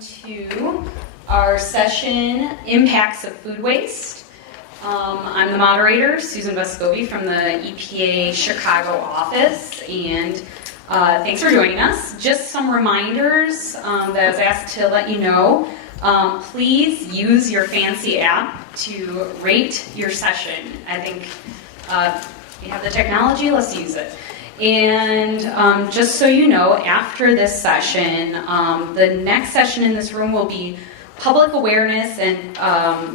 To our session, Impacts of Food Waste. I'm the moderator, Susan Vescovi from the EPA Chicago office, and thanks for joining us. Just some reminders that I was asked to let you know. Please use your fancy app to rate your session. I think we have the technology, let's use it. And just so you know, after this session, the next session in this room will be public awareness and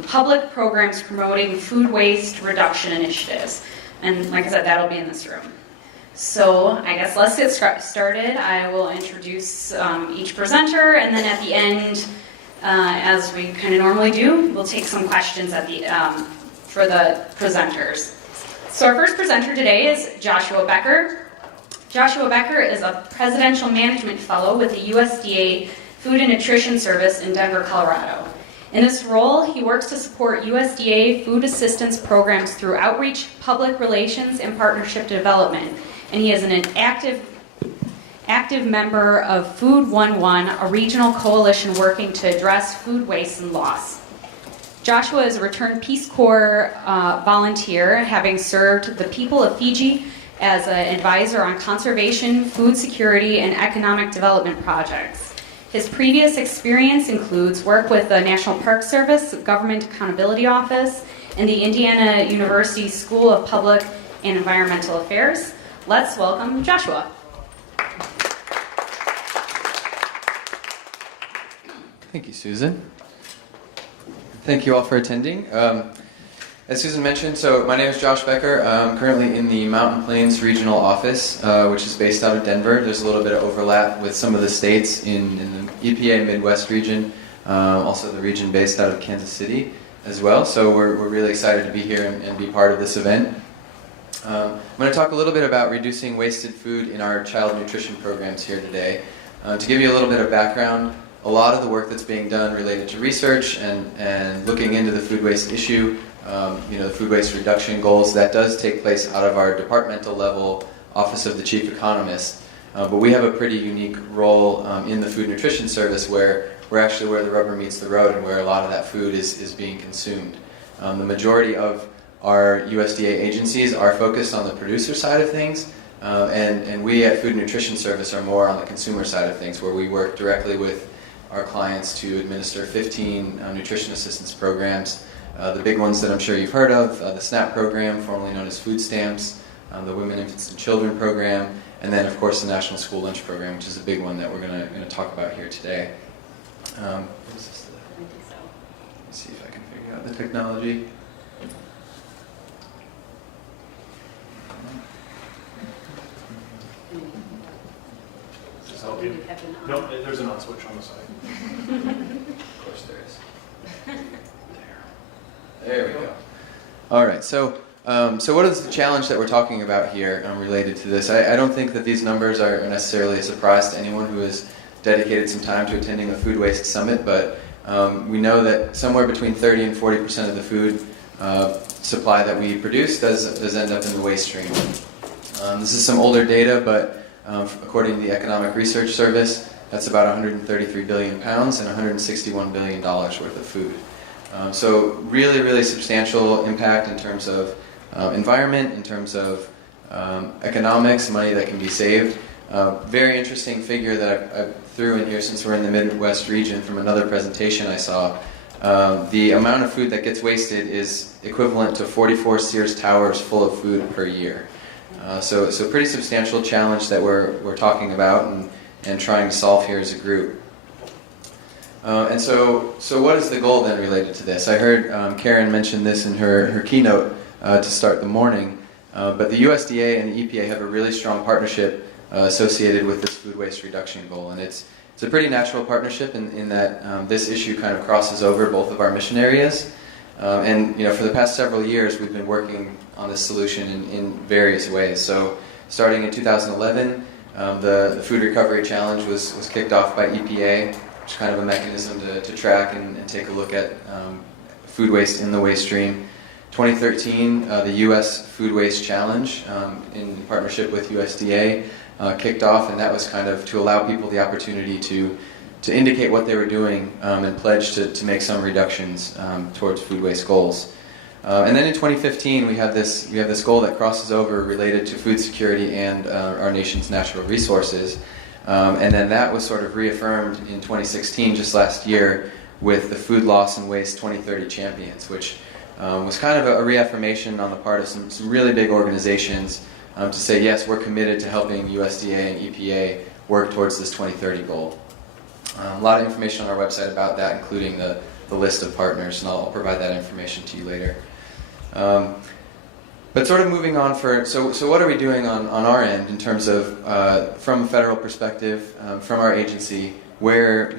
public programs promoting food waste reduction initiatives. And like I said, that'll be in this room. So I guess let's get started. I will introduce each presenter, and then at the end, as we kind of normally do, we'll take some questions at the for the presenters. So our first presenter today is Joshua Becker. Joshua Becker is a Presidential Management Fellow with the USDA Food and Nutrition Service in Denver, Colorado. In this role, he works to support USDA food assistance programs through outreach, public relations, and partnership development. And he is an active member of Food 11, a regional coalition working to address food waste and loss. Joshua is a returned Peace Corps volunteer, having served the people of Fiji as an advisor on conservation, food security, and economic development projects. His previous experience includes work with the National Park Service, Government Accountability Office, and the Indiana University School of Public and Environmental Affairs. Let's welcome Joshua. Thank you, Susan. Thank you all for attending. As Susan mentioned, so my name is Josh Becker. I'm currently in the Mountain Plains Regional Office, which is based out of Denver. There's a little bit of overlap with some of the states in the EPA Midwest region, also the region based out of Kansas City as well. So we're really excited to be here and be part of this event. I'm going to talk a little bit about reducing wasted food in our child nutrition programs here today. To give you a little bit of background, a lot of the work that's being done related to research and looking into the food waste issue, the food waste reduction goals, that does take place out of our departmental level Office of the Chief Economist. But we have a pretty unique role in the Food Nutrition Service where we're actually where the rubber meets the road and where a lot of that food is being consumed. The majority of our USDA agencies are focused on the producer side of things, and we at Food Nutrition Service are more on the consumer side of things, where we work directly with our clients to administer 15 nutrition assistance programs. The big ones that I'm sure you've heard of, the SNAP program, formerly known as food stamps, the Women, Infants, and Children program, and then of course the National School Lunch program, which is a big one that we're going to talk about here today. What is this? I think so. Let's see if I can figure out the technology. No, there's an on switch on the side. Of course there is. There we go. All right, so what is the challenge that we're talking about here related to this? I don't think that these numbers are necessarily a surprise to anyone who has dedicated some time to attending the Food Waste Summit, but we know that somewhere between 30 and 40% of the food supply that we produce does end up in the waste stream. This is some older data, but according to the Economic Research Service, that's about 133 billion pounds and $161 billion worth of food. So really, really substantial impact in terms of environment, in terms of economics, money that can be saved. Very interesting figure that I threw in here since we're in the Midwest region from another presentation I saw. The amount of food that gets wasted is equivalent to 44 Sears Towers full of food per year. So pretty substantial challenge that we're talking about and trying to solve here as a group. And so what is the goal then related to this? I heard Karen mention this in her keynote to start the morning, but the USDA and the EPA have a really strong partnership associated with this food waste reduction goal, and it's a pretty natural partnership in that this issue kind of crosses over both of our mission areas. And for the past several years, we've been working on this solution in various ways. So starting in 2011, the Food Recovery Challenge was kicked off by EPA, which is kind of a mechanism to track and take a look at food waste in the waste stream. 2013, the U.S. Food Waste Challenge, in partnership with USDA, kicked off, and that was kind of to allow people the opportunity to indicate what they were doing and pledge to make some reductions towards food waste goals. And then in 2015, we have this goal that crosses over related to food security and our nation's natural resources. And then that was sort of reaffirmed in 2016, just last year, with the Food Loss and Waste 2030 Champions, which was kind of a reaffirmation on the part of some really big organizations to say, yes, we're committed to helping USDA and EPA work towards this 2030 goal. A lot of information on our website about that, including the list of partners, and I'll provide that information to you later. But sort of moving on so what are we doing on our end in terms of, from a federal perspective, from our agency, where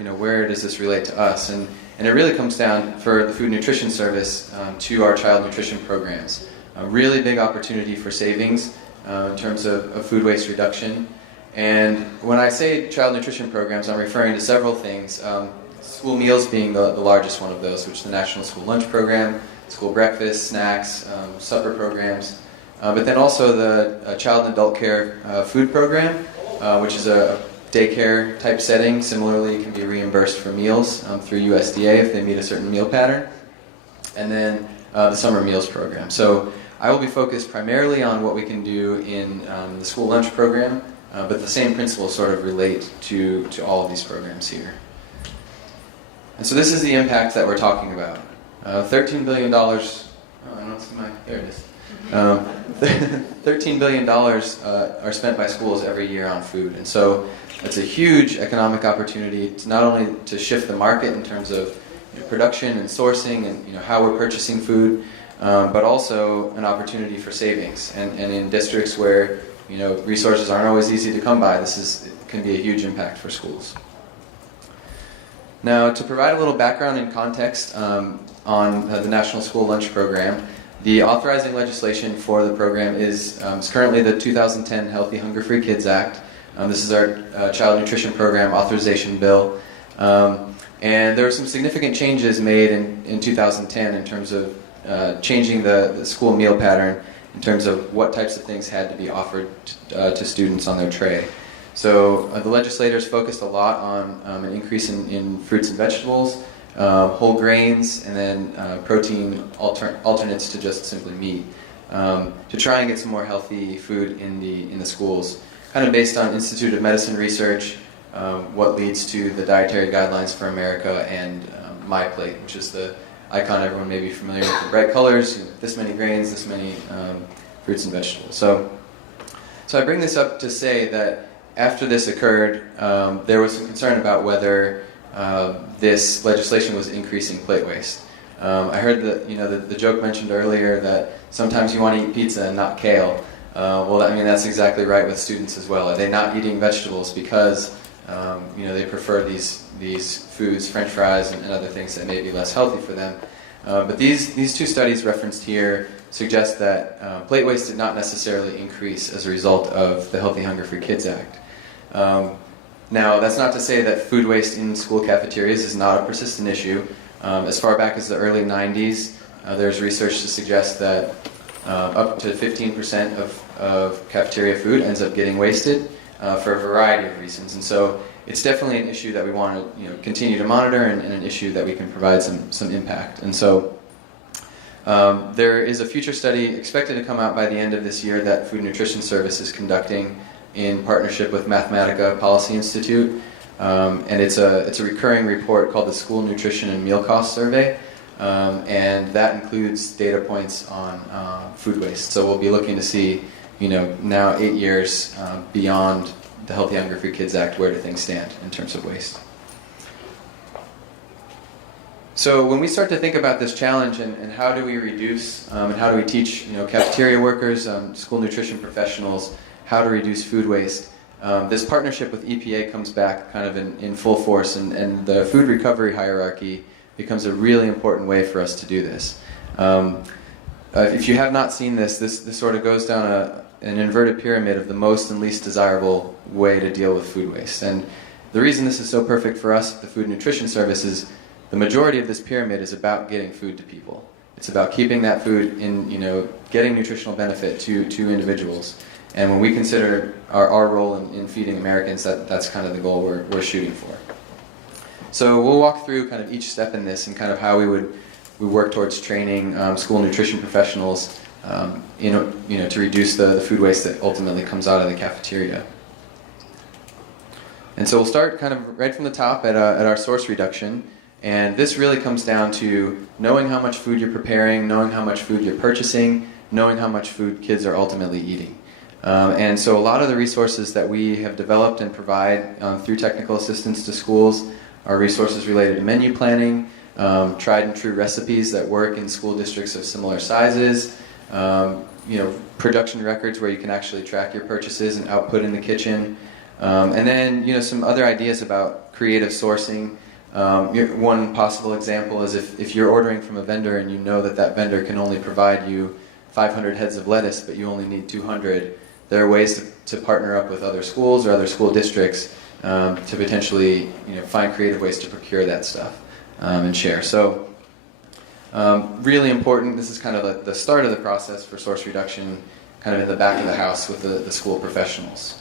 does this relate to us? And it really comes down for the Food Nutrition Service to our child nutrition programs. A really big opportunity for savings in terms of food waste reduction. And when I say child nutrition programs, I'm referring to several things. School meals being the largest one of those, which is the National School Lunch Program, school breakfast, snacks, supper programs, but then also the Child and Adult Care Food Program, which is a daycare type setting. Similarly, can be reimbursed for meals through USDA if they meet a certain meal pattern. And then the Summer Meals Program. So I will be focused primarily on what we can do in the school lunch program, but the same principles sort of relate to all of these programs here. And so this is the impact that we're talking about. $13 billion, I don't see there it is. $13 billion are spent by schools every year on food. And so it's a huge economic opportunity to not only to shift the market in terms of production and sourcing and how we're purchasing food, but also an opportunity for savings. And in districts where resources aren't always easy to come by, it can be a huge impact for schools. Now, to provide a little background and context on the National School Lunch Program, the authorizing legislation for the program is currently the 2010 Healthy Hunger-Free Kids Act. This is our Child Nutrition Program authorization bill. And there were some significant changes made in 2010 in terms of changing the school meal pattern in terms of what types of things had to be offered to students on their tray. So the legislators focused a lot on an increase in fruits and vegetables, whole grains, and then protein alternates to just simply meat, to try and get some more healthy food in the schools, kind of based on Institute of Medicine research, what leads to the Dietary Guidelines for America and My Plate, which is the icon everyone may be familiar with, the bright colors, this many grains, this many fruits and vegetables. So I bring this up to say that after this occurred, there was some concern about whether this legislation was increasing plate waste. I heard that the joke mentioned earlier that sometimes you want to eat pizza and not kale. Well, I mean that's exactly right with students as well. Are they not eating vegetables because they prefer these foods, French fries and other things that may be less healthy for them? But these two studies referenced here suggest that plate waste did not necessarily increase as a result of the Healthy Hunger-Free Kids Act. Now, that's not to say that food waste in school cafeterias is not a persistent issue. As far back as the early 90s, there's research to suggest that up to 15% of cafeteria food ends up getting wasted for a variety of reasons. And so it's definitely an issue that we want to continue to monitor and an issue that we can provide some impact. And so there is a future study expected to come out by the end of this year that Food Nutrition Service is conducting in partnership with Mathematica Policy Institute, and it's a recurring report called the School Nutrition and Meal Cost Survey, and that includes data points on food waste. So we'll be looking to see, now 8 years beyond the Healthy Hunger-Free Kids Act, where do things stand in terms of waste. So when we start to think about this challenge and how do we reduce and how do we teach cafeteria workers, school nutrition professionals, how to reduce food waste, this partnership with EPA comes back kind of in full force, and the food recovery hierarchy becomes a really important way for us to do this. If you have not seen this sort of goes down an inverted pyramid of the most and least desirable way to deal with food waste. And the reason this is so perfect for us at the Food Nutrition Service is the majority of this pyramid is about getting food to people. It's about keeping that food in, getting nutritional benefit to individuals. And when we consider our role in feeding Americans, that's kind of the goal we're shooting for. So we'll walk through kind of each step in this and kind of how we work towards training school nutrition professionals to reduce the food waste that ultimately comes out of the cafeteria. And so we'll start kind of right from the top at our source reduction. And this really comes down to knowing how much food you're preparing, knowing how much food you're purchasing, knowing how much food kids are ultimately eating. And so a lot of the resources that we have developed and provide through technical assistance to schools are resources related to menu planning, tried and true recipes that work in school districts of similar sizes, production records where you can actually track your purchases and output in the kitchen, and then some other ideas about creative sourcing. One possible example is if you're ordering from a vendor and you know that vendor can only provide you 500 heads of lettuce, but you only need 200, there are ways to partner up with other schools or other school districts to potentially find creative ways to procure that stuff and share. So really important, this is kind of the start of the process for source reduction, kind of in the back of the house with the school professionals.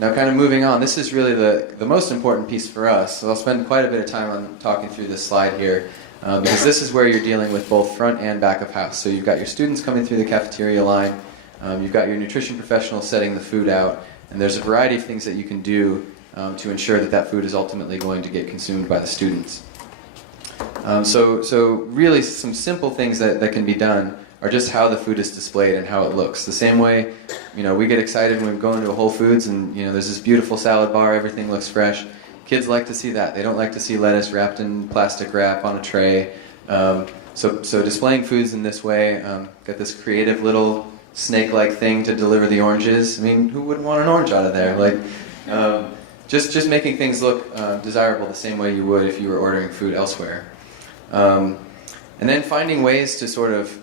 Now kind of moving on, this is really the most important piece for us, so I'll spend quite a bit of time on talking through this slide here, because this is where you're dealing with both front and back of house. So you've got your students coming through the cafeteria line, you've got your nutrition professionals setting the food out, and there's a variety of things that you can do to ensure that food is ultimately going to get consumed by the students. So really some simple things that can be done are just how the food is displayed and how it looks. The same way, we get excited when we go into a Whole Foods and, there's this beautiful salad bar, everything looks fresh. Kids like to see that. They don't like to see lettuce wrapped in plastic wrap on a tray. So displaying foods in this way, got this creative little snake-like thing to deliver the oranges. I mean, who wouldn't want an orange out of there? Just making things look desirable the same way you would if you were ordering food elsewhere. And then finding ways to sort of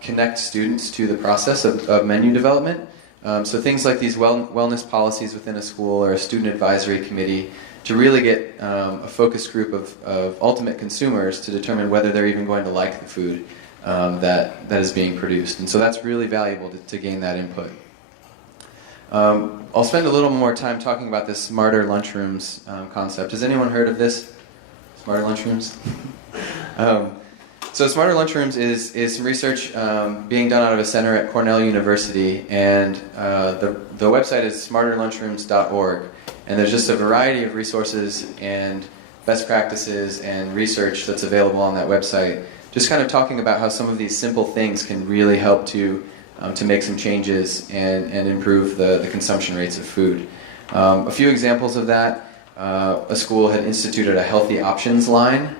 connect students to the process of menu development. So things like these wellness policies within a school or a student advisory committee to really get a focus group of ultimate consumers to determine whether they're even going to like the food that is being produced. And so that's really valuable to gain that input. I'll spend a little more time talking about this smarter lunchrooms concept. Has anyone heard of this? Smarter lunchrooms? So Smarter Lunchrooms is some research being done out of a center at Cornell University, and the website is smarterlunchrooms.org, and there's just a variety of resources and best practices and research that's available on that website, just kind of talking about how some of these simple things can really help to make some changes and improve the consumption rates of food. A few examples of that, a school had instituted a healthy options line.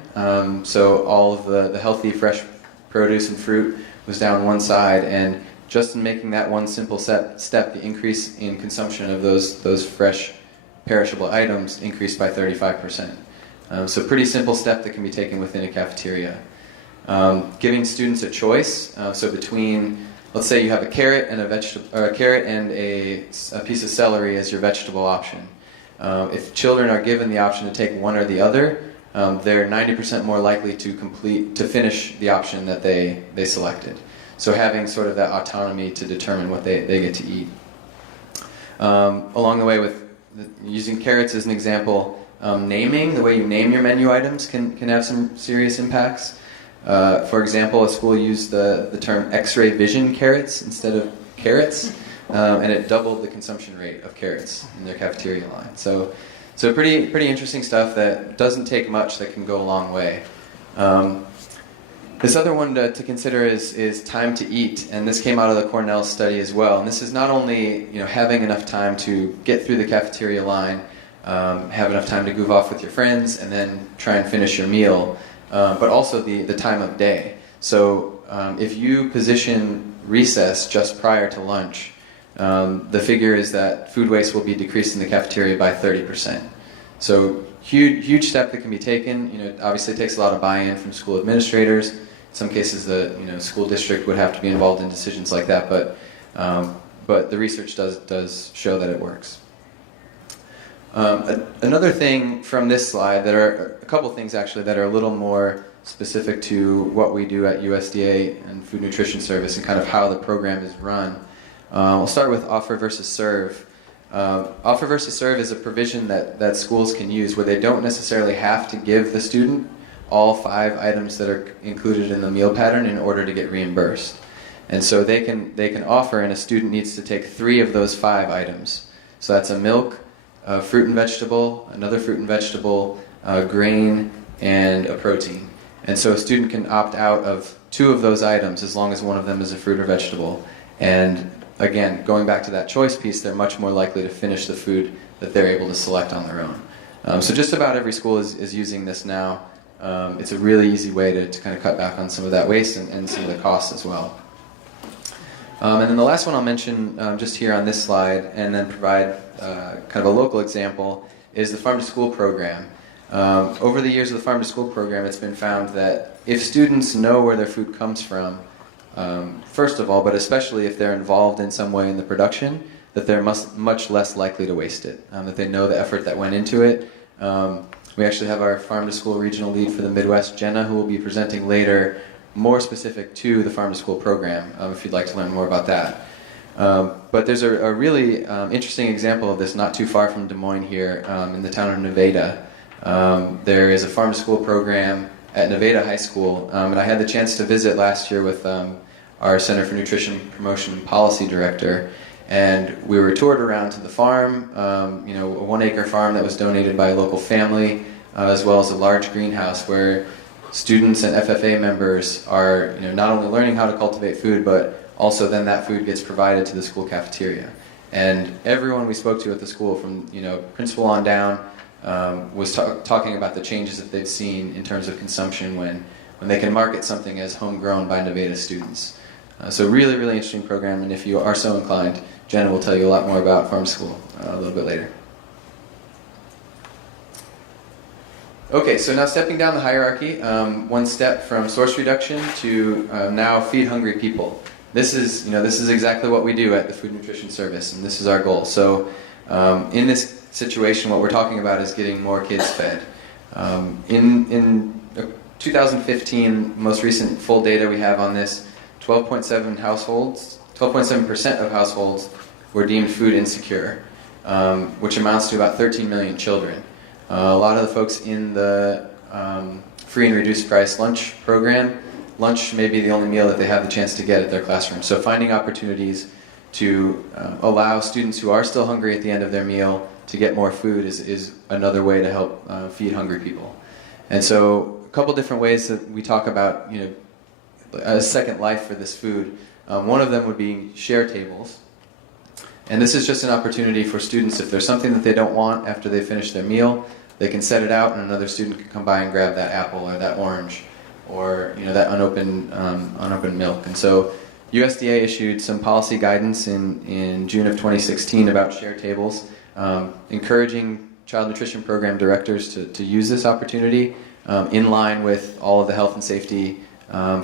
So all of the healthy, fresh produce and fruit was down one side, and just in making that one simple step, the increase in consumption of those fresh, perishable items increased by 35%. So pretty simple step that can be taken within a cafeteria. Giving students a choice. So between, let's say you have a carrot and a carrot and a piece of celery as your vegetable option. If children are given the option to take one or the other, they're 90% more likely to finish the option that they selected. So having sort of that autonomy to determine what they get to eat. Along the way with using carrots as an example, naming, the way you name your menu items can have some serious impacts. For example, a school used the term X-ray vision carrots instead of carrots, and it doubled the consumption rate of carrots in their cafeteria line. So pretty interesting stuff that doesn't take much that can go a long way. This other one to consider is time to eat, and this came out of the Cornell study as well. And this is not only having enough time to get through the cafeteria line, have enough time to goof off with your friends, and then try and finish your meal, but also the time of day. So if you position recess just prior to lunch, the figure is that food waste will be decreased in the cafeteria by 30%. So huge step that can be taken. It obviously takes a lot of buy-in from school administrators. In some cases, the school district would have to be involved in decisions like that, but the research does show that it works. Another thing from this slide, that are a couple things actually that are a little more specific to what we do at USDA and Food Nutrition Service and kind of how the program is run. We'll start with offer versus serve. Offer versus serve is a provision that schools can use where they don't necessarily have to give the student all 5 items that are included in the meal pattern in order to get reimbursed. And so they can offer, and a student needs to take 3 of those 5 items. So that's a milk, a fruit and vegetable, another fruit and vegetable, a grain, and a protein. And so a student can opt out of 2 of those items as long as one of them is a fruit or vegetable. And again, going back to that choice piece, they're much more likely to finish the food that they're able to select on their own. So just about every school is using this now. It's a really easy way to kind of cut back on some of that waste and some of the costs as well. And then the last one I'll mention just here on this slide, and then provide kind of a local example, is the Farm to School program. Over the years of the Farm to School program, it's been found that if students know where their food comes from, first of all, but especially if they're involved in some way in the production, that they're much less likely to waste it, that they know the effort that went into it. We actually have our Farm to School regional lead for the Midwest, Jenna, who will be presenting later, more specific to the Farm to School program, if you'd like to learn more about that. But there's a really interesting example of this not too far from Des Moines here, in the town of Nevada. There is a Farm to School program at Nevada High School, and I had the chance to visit last year with our Center for Nutrition Promotion and Policy Director, and we were toured around to the farm, a 1-acre farm that was donated by a local family, as well as a large greenhouse where students and FFA members are not only learning how to cultivate food, but also then that food gets provided to the school cafeteria. And everyone we spoke to at the school, from principal on down, was talking about the changes that they've seen in terms of consumption when they can market something as homegrown by Nevada students. So really, really interesting program, and if you are so inclined, Jenna will tell you a lot more about Farm School a little bit later. Okay, so now stepping down the hierarchy, one step from source reduction to now feed hungry people. This is exactly what we do at the Food Nutrition Service, and this is our goal. So in this situation, what we're talking about is getting more kids fed. In 2015, most recent full data we have on this, 12.7% of households were deemed food insecure, which amounts to about 13 million children. A lot of the folks in the free and reduced price lunch program, lunch may be the only meal that they have the chance to get at their classroom. So finding opportunities to allow students who are still hungry at the end of their meal to get more food is another way to help feed hungry people. And so a couple different ways that we talk about a second life for this food. One of them would be share tables. And this is just an opportunity for students, if there's something that they don't want after they finish their meal, they can set it out and another student can come by and grab that apple or that orange or that unopened milk. And so USDA issued some policy guidance in June of 2016 about share tables, encouraging child nutrition program directors to use this opportunity in line with all of the health and safety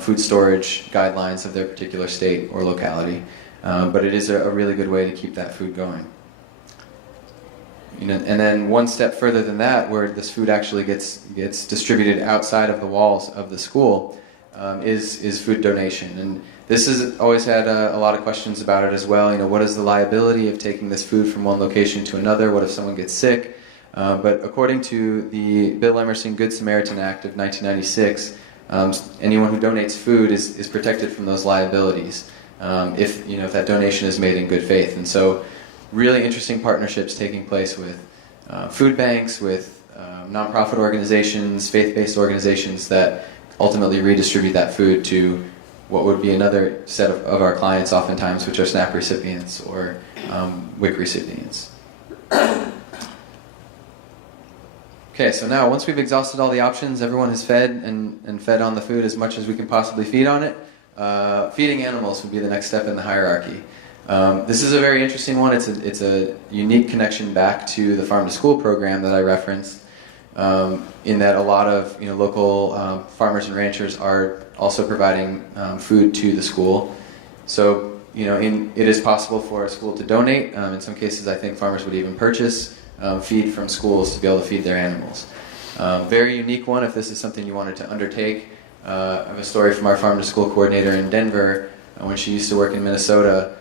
food storage guidelines of their particular state or locality. But it is a really good way to keep that food going. And then one step further than that, where this food actually gets distributed outside of the walls of the school, is food donation. And this has always had a lot of questions about it as well. What is the liability of taking this food from one location to another? What if someone gets sick? But according to the Bill Emerson Good Samaritan Act of 1996, anyone who donates food is protected from those liabilities if that donation is made in good faith. And so really interesting partnerships taking place with food banks, with nonprofit organizations, faith-based organizations that ultimately redistribute that food to what would be another set of our clients oftentimes, which are SNAP recipients or WIC recipients. Okay, so now once we've exhausted all the options, everyone is fed and fed on the food as much as we can possibly feed on it. Feeding animals would be the next step in the hierarchy. This is a very interesting one. It's a unique connection back to the Farm to School program that I referenced, in that a lot of local farmers and ranchers are also providing food to the school. So it is possible for a school to donate. In some cases, I think farmers would even purchase feed from schools to be able to feed their animals. Very unique one if this is something you wanted to undertake. I have a story from our Farm to School coordinator in Denver when she used to work in Minnesota.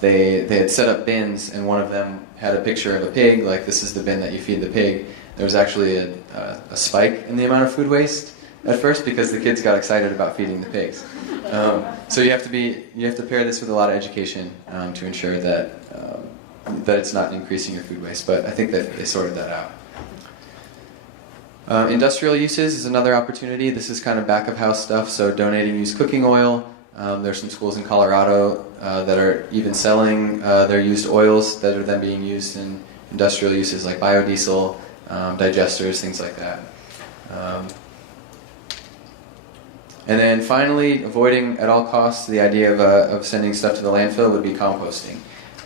they had set up bins, and one of them had a picture of a pig, like this is the bin that you feed the pig. There was actually a spike in the amount of food waste at first because the kids got excited about feeding the pigs. So you have to pair this with a lot of education to ensure that it's not increasing your food waste. But I think that they sorted that out. Industrial uses is another opportunity. This is kind of back of house stuff. So donating used cooking oil. There's some schools in Colorado that are even selling their used oils that are then being used in industrial uses like biodiesel, digesters, things like that. And then finally, avoiding at all costs the idea of sending stuff to the landfill would be composting.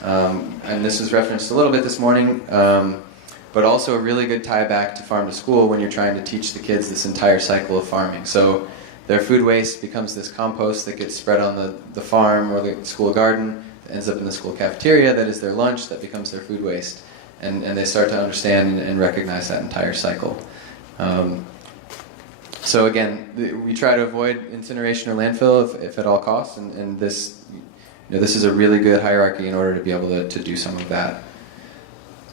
And this was referenced a little bit this morning, but also a really good tie back to farm to school when you're trying to teach the kids this entire cycle of farming. So their food waste becomes this compost that gets spread on the farm or the school garden, that ends up in the school cafeteria, that is their lunch, that becomes their food waste. And they start to understand and recognize that entire cycle. So again, we try to avoid incineration or landfill if at all costs, and this, this is a really good hierarchy in order to be able to do some of that.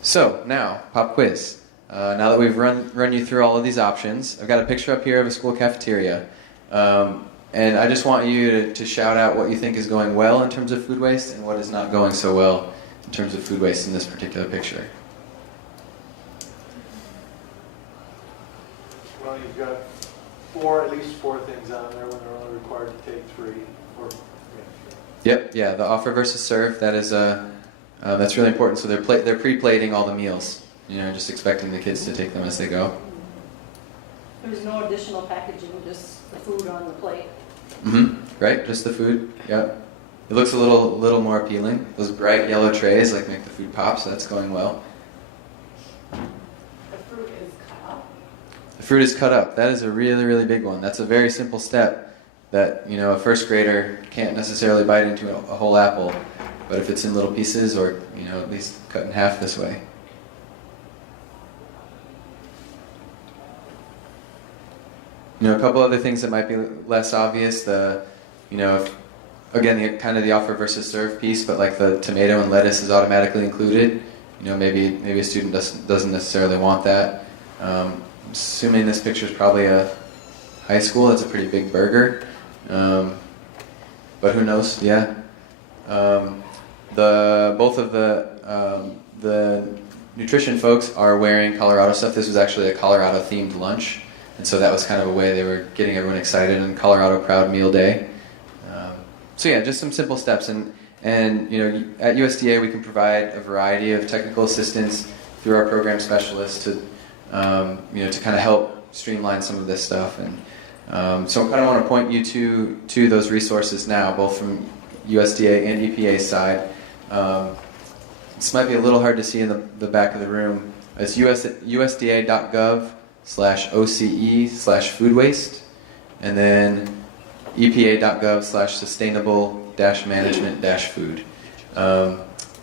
So now, pop quiz. Now that we've run you through all of these options, I've got a picture up here of a school cafeteria, and I just want you to shout out what you think is going well in terms of food waste and what is not going so well in terms of food waste in this particular picture. Well, you've got at least four things on there when they're only required to take 3. Yep, yeah, the offer versus serve, that is that's really important. So they're pre-plating all the meals, just expecting the kids to take them as they go. There's no additional packaging, just the food on the plate. Right, just the food. Yep. It looks a little more appealing. Those bright yellow trays make the food pop, so that's going well. The fruit is cut up. That is a really, really big one. That's a very simple step that, a first grader can't necessarily bite into a whole apple, but if it's in little pieces or, at least cut in half this way. A couple other things that might be less obvious, again, the offer versus serve piece, but like the tomato and lettuce is automatically included. Maybe a student doesn't necessarily want that. Assuming this picture is probably a high school, that's a pretty big burger. But who knows? Yeah. Both of the nutrition folks are wearing Colorado stuff. This was actually a Colorado themed lunch, and so that was kind of a way they were getting everyone excited on Colorado Proud Meal Day. So yeah, just some simple steps, and at USDA we can provide a variety of technical assistance through our program specialists to kind of help streamline some of this stuff. And so I kind of want to point you to those resources now, both from USDA and EPA's side. This might be a little hard to see in the back of the room. It's usda.gov/OCE/food waste, and then epa.gov/sustainable-management-food.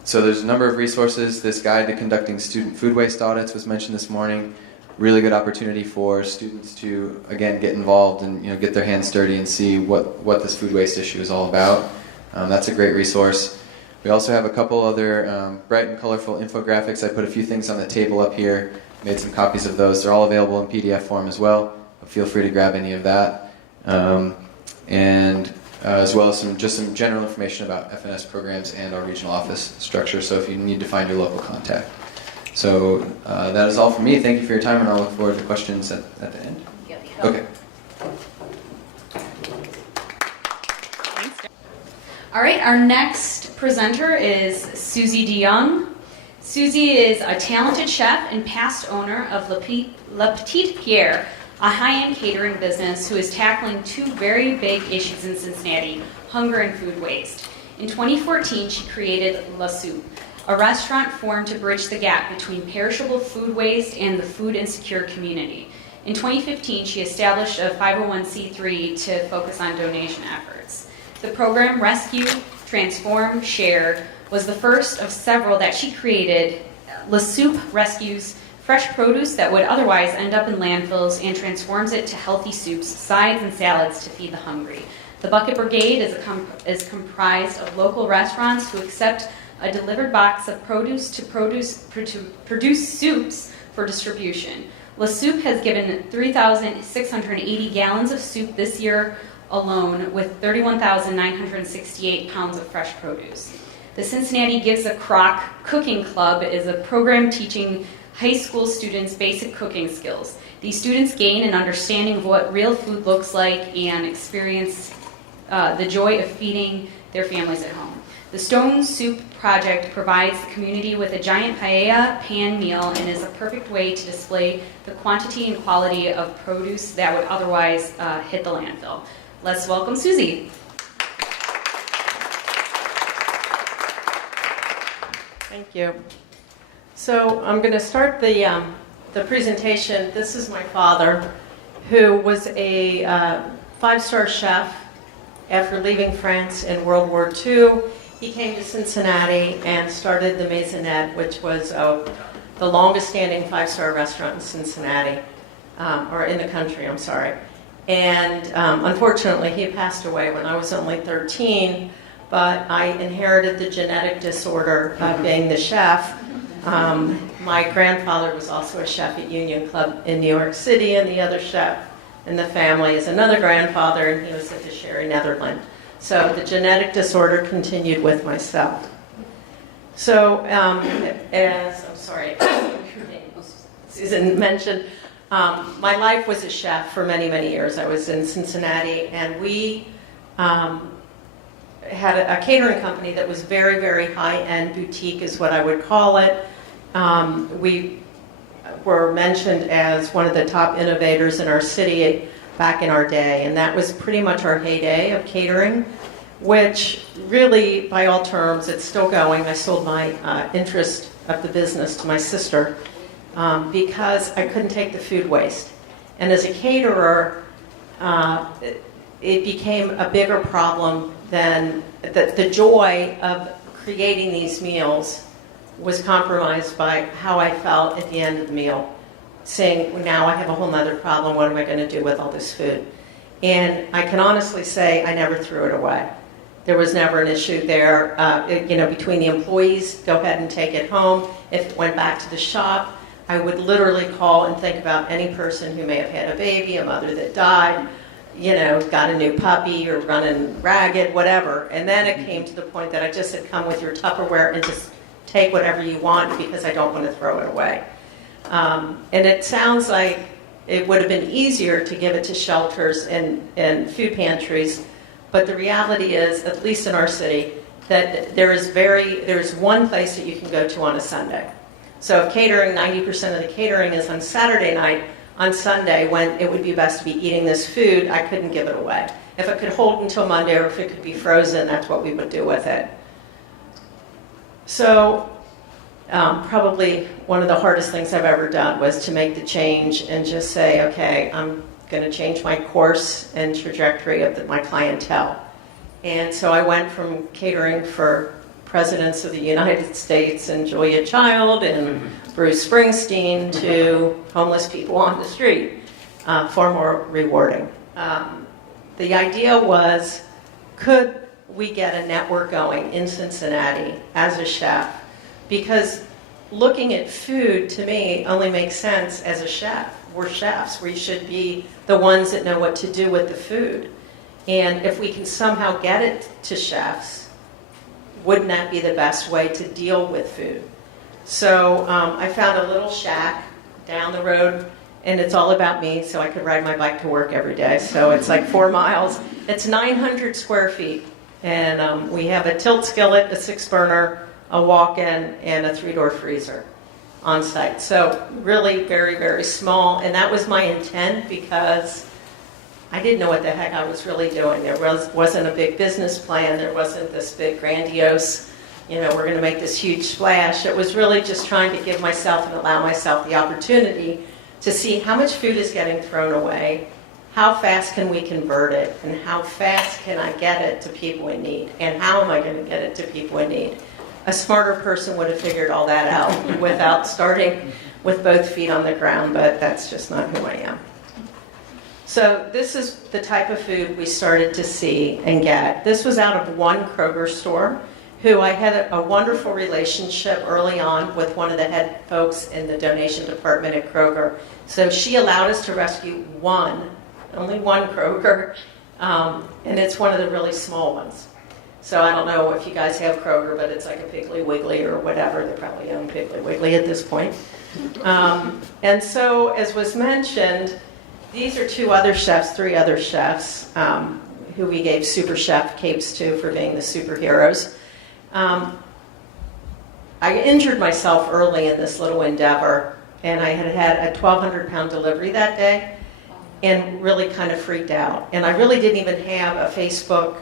So there's a number of resources. This guide to conducting student food waste audits was mentioned this morning. Really good opportunity for students to, again, get involved and get their hands dirty and see what this food waste issue is all about. That's a great resource. We also have a couple other bright and colorful infographics. I put a few things on the table up here, made some copies of those. They're all available in PDF form as well. Feel free to grab any of that. And as well as some general information about FNS programs and our regional office structure, so if you need to find your local contact. So that is all from me. Thank you for your time, and I'll look forward to questions at the end. Okay. All right, our next presenter is Susie D Young. Susie is a talented chef and past owner of Le Petit Pierre, a high-end catering business who is tackling 2 very big issues in Cincinnati, hunger and food waste. In 2014, she created La Soupe, a restaurant formed to bridge the gap between perishable food waste and the food insecure community. In 2015, she established a 501c3 to focus on donation efforts. The program Rescue, Transform, Share was the first of several that she created. La Soupe rescues fresh produce that would otherwise end up in landfills and transforms it to healthy soups, sides, and salads to feed the hungry. The Bucket Brigade is comprised of local restaurants who accept a delivered box of produce to produce soups for distribution. La Soupe has given 3,680 gallons of soup this year alone, with 31,968 pounds of fresh produce. The Cincinnati Gives a Crock Cooking Club is a program teaching high school students basic cooking skills. These students gain an understanding of what real food looks like and experience the joy of feeding their families at home. The Stone Soup Project provides the community with a giant paella pan meal and is a perfect way to display the quantity and quality of produce that would otherwise hit the landfill. Let's welcome Suzy. Thank you. So I'm going to start the presentation. This is my father, who was a 5-star chef after leaving France in World War II. He came to Cincinnati and started the Maisonette, which was the longest-standing 5-star restaurant in Cincinnati, or in the country, I'm sorry. And unfortunately, he passed away when I was only 13, but I inherited the genetic disorder of being the chef. My grandfather was also a chef at Union Club in New York City, and the other chef in the family is another grandfather, and he was at the Sherry Netherland. So the genetic disorder continued with myself. So Susan mentioned, my life was a chef for many, many years. I was in Cincinnati, and we had a catering company that was very, very high-end boutique is what I would call it. We were mentioned as one of the top innovators in our city back in our day, and that was pretty much our heyday of catering, which really, by all terms, it's still going. I sold my interest of the business to my sister because I couldn't take the food waste. And as a caterer, it became a bigger problem than the joy of creating these meals was compromised by how I felt at the end of the meal, saying, now I have a whole other problem. What am I going to do with all this food? And I can honestly say I never threw it away. There was never an issue there. Between the employees, go ahead and take it home. If it went back to the shop, I would literally call and think about any person who may have had a baby, a mother that died, got a new puppy or running ragged, whatever. And then it came to the point that I just said, come with your Tupperware and just take whatever you want because I don't want to throw it away. And it sounds like it would have been easier to give it to shelters and food pantries, but the reality is, at least in our city, that there's one place that you can go to on a Sunday. So if catering, 90% of the catering is on Saturday night, on Sunday, when it would be best to be eating this food, I couldn't give it away. If it could hold until Monday or if it could be frozen, that's what we would do with it. So probably one of the hardest things I've ever done was to make the change and just say, okay, I'm going to change my course and trajectory of my clientele. And so I went from catering for presidents of the United States and Julia Child and Bruce Springsteen to homeless people on the street. Far more rewarding. The idea was, could we get a network going in Cincinnati as a chef? Because looking at food, to me, only makes sense as a chef. We're chefs. We should be the ones that know what to do with the food. And if we can somehow get it to chefs, wouldn't that be the best way to deal with food? So I found a little shack down the road, and it's all about me, so I could ride my bike to work every day. So it's like 4 miles. It's 900 square feet. And we have a tilt skillet, a 6-burner, a walk-in, and a 3-door freezer on site. So really very, very small. And that was my intent because I didn't know what the heck I was really doing. There wasn't a big business plan. There wasn't this big grandiose, we're going to make this huge splash. It was really just trying to give myself and allow myself the opportunity to see how much food is getting thrown away, how fast can we convert it, and how fast can I get it to people in need, and how am I going to get it to people in need. A smarter person would have figured all that out without starting with both feet on the ground, but that's just not who I am. So this is the type of food we started to see and get. This was out of one Kroger store, who I had a wonderful relationship early on with one of the head folks in the donation department at Kroger. So she allowed us to rescue only one Kroger, and it's one of the really small ones. So I don't know if you guys have Kroger, but it's like a Piggly Wiggly or whatever. They probably own Piggly Wiggly at this point. And so, as was mentioned, these are three other chefs, who we gave super chef capes to for being the superheroes. I injured myself early in this little endeavor, and I had a 1,200-pound delivery that day and really kind of freaked out. And I really didn't even have a Facebook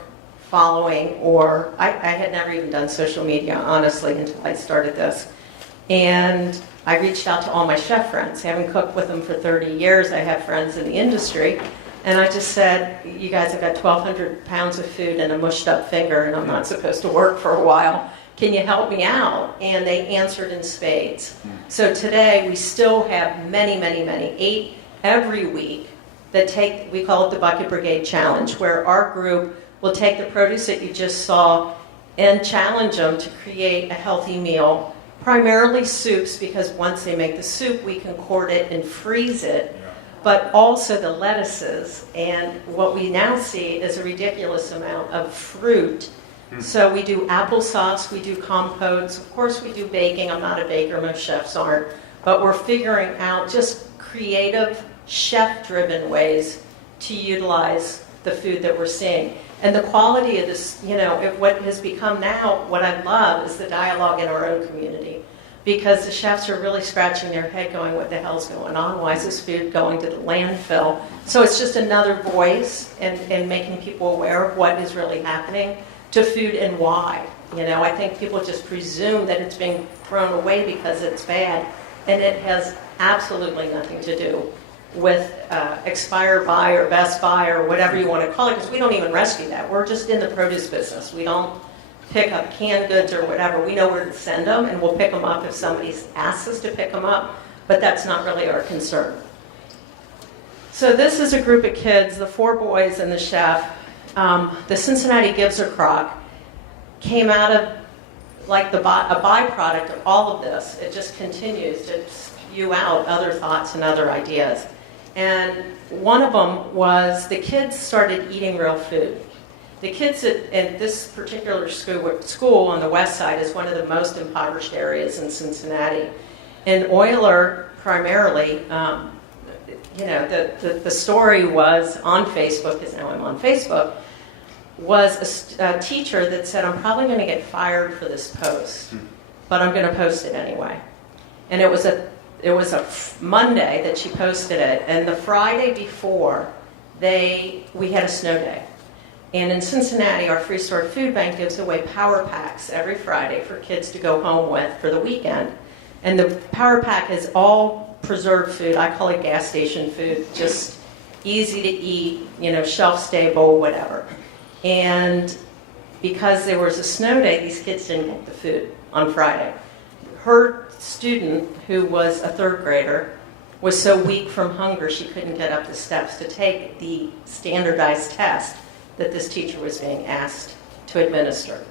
following, or I had never even done social media, honestly, until I started this. And I reached out to all my chef friends. Having cooked with them for 30 years, I have friends in the industry. And I just said, you guys have got 1,200 pounds of food and a mushed up finger, and I'm not supposed to work for a while. Can you help me out? And they answered in spades. So today, we still have many, 8 every week that we call it the Bucket Brigade Challenge, where our group will take the produce that you just saw and challenge them to create a healthy meal, primarily soups, because once they make the soup, we can quart it and freeze it, but also the lettuces. And what we now see is a ridiculous amount of fruit. So we do applesauce, we do compotes, of course we do baking. I'm not a baker, most chefs aren't, but we're figuring out just creative, chef-driven ways to utilize the food that we're seeing. And the quality of this, what has become now, what I love is the dialogue in our own community. Because the chefs are really scratching their head going, what the hell's going on? Why is this food going to the landfill? So it's just another voice and making people aware of what is really happening to food and why. I think people just presume that it's being thrown away because it's bad. And it has absolutely nothing to do with expire by or best by or whatever you want to call it, because we don't even rescue that. We're just in the produce business. We don't pick up canned goods or whatever. We know where to send them, and we'll pick them up if somebody asks us to pick them up, but that's not really our concern. So this is a group of kids, the 4 boys and the chef. The Cincinnati Gives a Crock came out of like a byproduct of all of this. It just continues to spew out other thoughts and other ideas. And one of them was the kids started eating real food. The kids at this particular school on the west side is one of the most impoverished areas in Cincinnati. And Euler primarily, the story was on Facebook, because now I'm on Facebook, was a teacher that said, I'm probably going to get fired for this post, but I'm going to post it anyway. And it was a Monday that she posted it, and the Friday before, we had a snow day. And in Cincinnati, our Free Store Food Bank gives away power packs every Friday for kids to go home with for the weekend. And the power pack is all preserved food. I call it gas station food, just easy to eat, shelf stable, whatever. And because there was a snow day, these kids didn't get the food on Friday. Her student, who was a 3rd grader, was so weak from hunger she couldn't get up the steps to take the standardized test that this teacher was being asked to administer.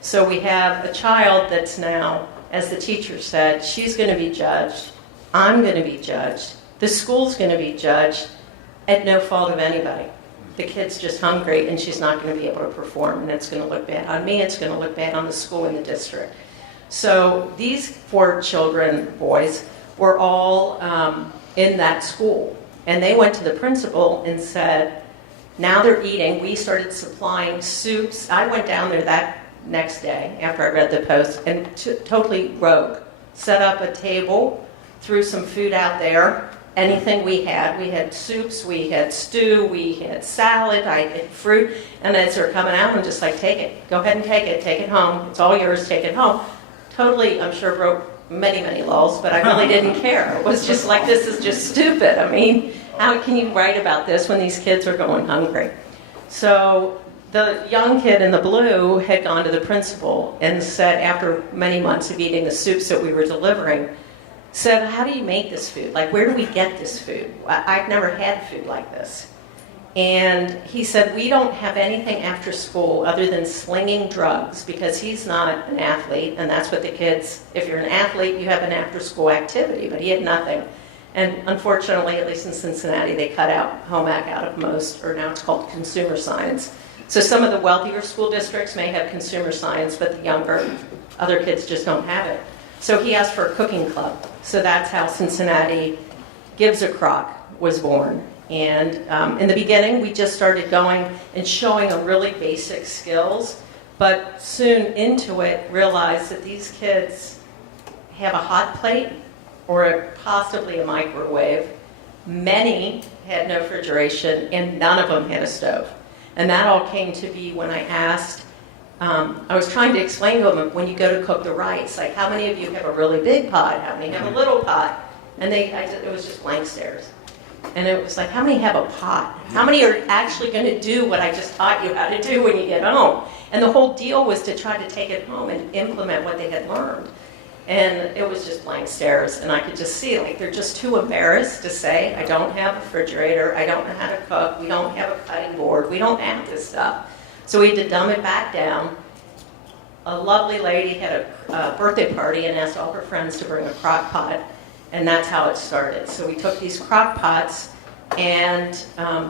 So we have a child that's now, as the teacher said, she's going to be judged, I'm going to be judged, the school's going to be judged at no fault of anybody. The kid's just hungry and she's not going to be able to perform, and it's going to look bad on me, it's going to look bad on the school and the district. So these 4 children, boys, were all in that school. And they went to the principal and said, now they're eating. We started supplying soups. I went down there that next day after I read the post and totally rogue. Set up a table, threw some food out there, anything we had. We had soups, we had stew, we had salad, I had fruit. And as they're coming out, I'm just like, take it. Go ahead and take it home. It's all yours, take it home. Totally, I'm sure, broke many laws, but I really didn't care. It was just like, this is just stupid. I mean, how can you write about this when these kids are going hungry? So the young kid in the blue had gone to the principal and said, after many months of eating the soups that we were delivering, said, how do you make this food? Like, where do we get this food? I've never had food like this. And he said, we don't have anything after school other than slinging drugs, because he's not an athlete, and that's what the kids, if you're an athlete, you have an after-school activity, but he had nothing. And unfortunately, at least in Cincinnati, they cut out home ec out of most, or now it's called consumer science. So some of the wealthier school districts may have consumer science, but the younger, other kids just don't have it. So he asked for a cooking club. So that's how Cincinnati Gives a Crock was born. And in the beginning, we just started going and showing them really basic skills, but soon into it realized that these kids have a hot plate or possibly a microwave. Many had no refrigeration, and none of them had a stove. And that all came to be when I asked, I was trying to explain to them, when you go to cook the rice, like, how many of you have a really big pot? How many have a little pot? And it was just blank stares. And it was like, how many have a pot? How many are actually going to do what I just taught you how to do when you get home? And the whole deal was to try to take it home and implement what they had learned. And it was just blank stares. And I could just see, like, they're just too embarrassed to say, I don't have a refrigerator, I don't know how to cook, we don't have a cutting board, we don't have this stuff. So we had to dumb it back down. A lovely lady had a birthday party and asked all her friends to bring a crock pot. And that's how it started. So we took these crock pots and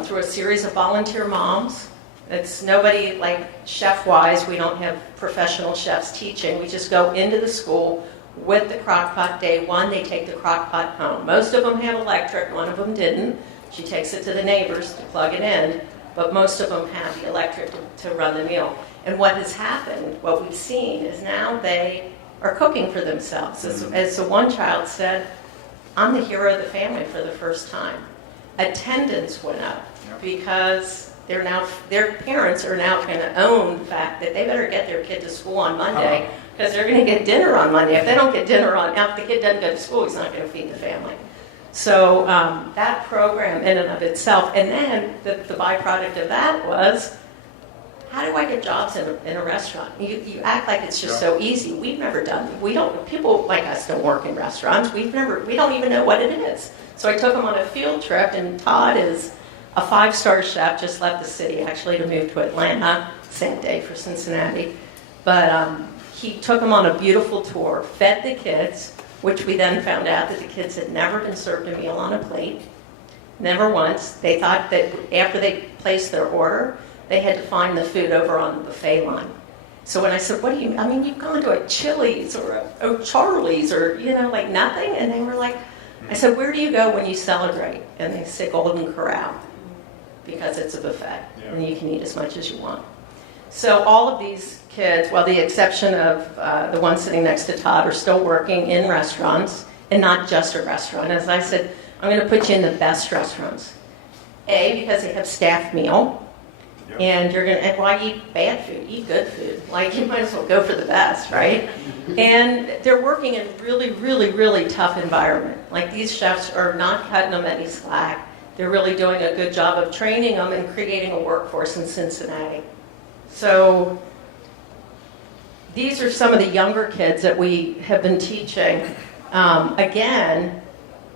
through a series of volunteer moms, it's nobody like chef-wise, we don't have professional chefs teaching. We just go into the school with the crock pot. Day one, they take the crock pot home. Most of them have electric, one of them didn't. She takes it to the neighbors to plug it in, but most of them have the electric to run the meal. And what has happened, what we've seen, is now they are cooking for themselves. As the one child said, I'm the hero of the family for the first time. Attendance went up because their parents are now going to own the fact that they better get their kid to school on Monday because they're going to get dinner on Monday. If they don't get dinner if the kid doesn't go to school, he's not going to feed the family. So that program in and of itself, and then the byproduct of that was, how do I get jobs in a restaurant? You act like it's just so easy. We've never done it. People like us don't work in restaurants. We don't even know what it is. So I took them on a field trip, and Todd is a 5-star chef, just left the city actually to move to Atlanta. Same day for Cincinnati. But he took them on a beautiful tour, fed the kids, which we then found out that the kids had never been served a meal on a plate. Never once. They thought that after they placed their order, they had to find the food over on the buffet line. So when I said, you've gone to a Chili's or a Charlie's or, like nothing? And they were like, I said, where do you go when you celebrate? And they said, Golden Corral, because it's a buffet, and you can eat as much as you want. So all of these kids, well, the exception of the one sitting next to Todd, are still working in restaurants, and not just a restaurant. As I said, I'm going to put you in the best restaurants. Because they have staff meal. And and why eat bad food? Eat good food. Like, you might as well go for the best, right? And they're working in really, really, really tough environment. Like, these chefs are not cutting them any slack. They're really doing a good job of training them and creating a workforce in Cincinnati. So these are some of the younger kids that we have been teaching. Again,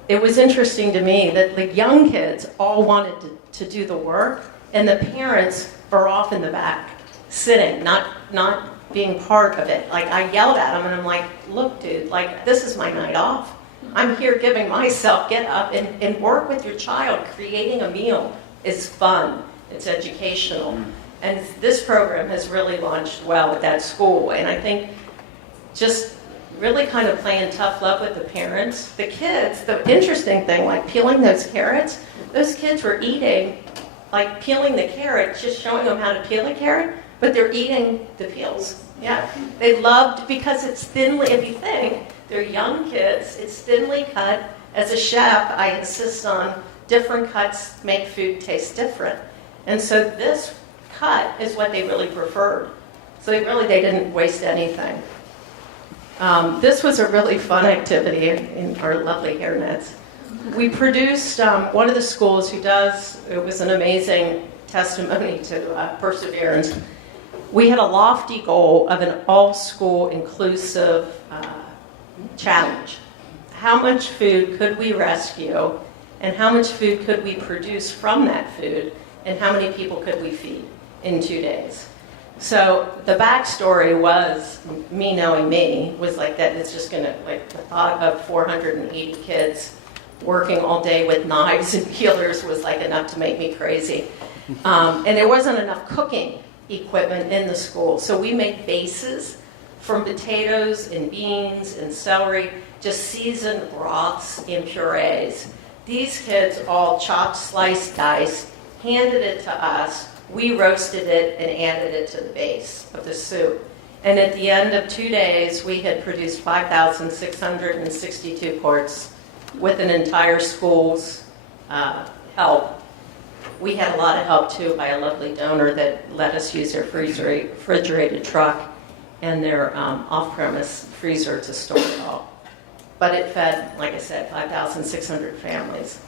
it was interesting to me that the young kids all wanted to do the work, and the parents are off in the back, sitting, not being part of it. Like, I yelled at them, and I'm like, look, dude, like, this is my night off. I'm here giving myself, get up and work with your child. Creating a meal is fun. It's educational. And this program has really launched well at that school. And I think just really kind of playing tough love with the parents. The kids, the interesting thing, like peeling those carrots, those kids were eating, like peeling the carrot, just showing them how to peel a carrot, but they're eating the peels. Yeah, they loved, because it's thinly, if you think, they're young kids, it's thinly cut. As a chef, I insist on different cuts make food taste different. And so this cut is what they really preferred. So they didn't waste anything. This was a really fun activity in our lovely hairnets. We produced one of the schools it was an amazing testimony to perseverance. We had a lofty goal of an all-school inclusive challenge. How much food could we rescue, and how much food could we produce from that food and how many people could we feed in 2 days? So the backstory was, me knowing me, was like that it's just going to, like the thought of 480 kids working all day with knives and peelers was like enough to make me crazy. And there wasn't enough cooking equipment in the school. So we made bases from potatoes and beans and celery, just seasoned broths and purees. These kids all chopped, sliced, diced, handed it to us. We roasted it and added it to the base of the soup. And at the end of 2 days, we had produced 5,662 quarts with an entire school's help. We had a lot of help, too, by a lovely donor that let us use their refrigerated truck and their off-premise freezer to store it all. But it fed, like I said, 5,600 families.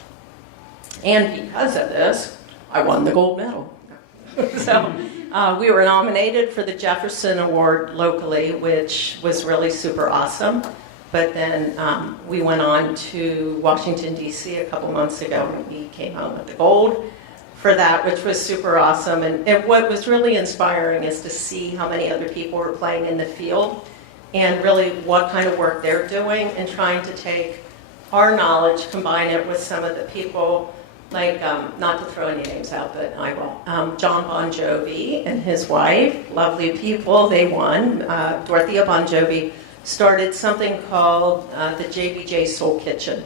And because of this, I won the gold medal. So we were nominated for the Jefferson Award locally, which was really super awesome. But then we went on to Washington, D.C. a couple months ago, and we came home with the gold for that, which was super awesome. And what was really inspiring is to see how many other people were playing in the field and really what kind of work they're doing and trying to take our knowledge, combine it with some of the people, like, not to throw any names out, but I will. John Bon Jovi and his wife, lovely people, they won. Dorothea Bon Jovi started something called the JBJ Soul Kitchen.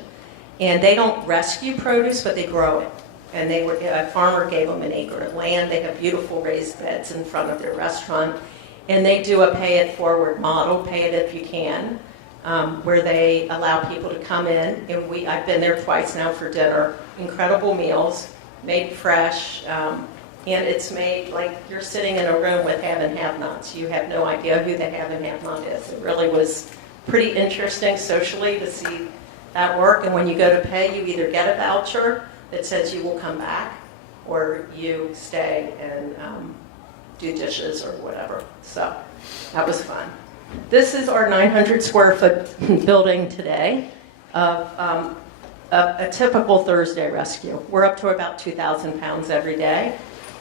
And they don't rescue produce, but they grow it. And a farmer gave them an acre of land. They have beautiful raised beds in front of their restaurant. And they do a pay-it-forward model, pay it if you can, where they allow people to come in. And I've been there twice now for dinner. Incredible meals, made fresh. And it's made like you're sitting in a room with have and have-nots. You have no idea who the have and have-not is. It really was pretty interesting socially to see that work. And when you go to pay, you either get a voucher that says you will come back, or you stay and do dishes or whatever. So that was fun. This is our 900 square foot building today of a typical Thursday rescue. We're up to about 2,000 pounds every day.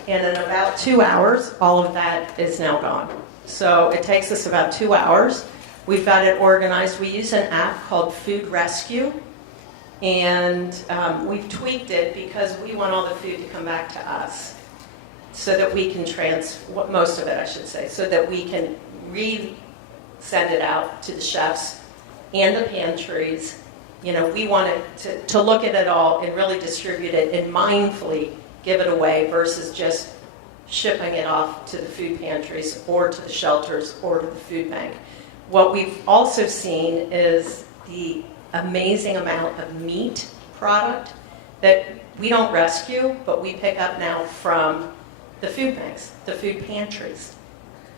And in about 2 hours, all of that is now gone. So it takes us about 2 hours. We've got it organized. We use an app called Food Rescue. And we've tweaked it because we want all the food to come back to us so that we can most of it, I should say, so that we can send it out to the chefs and the pantries. You know, we want it to look at it all and really distribute it and mindfully give it away versus just shipping it off to the food pantries or to the shelters or to the food bank. What we've also seen is the amazing amount of meat product that we don't rescue, but we pick up now from the food banks, the food pantries.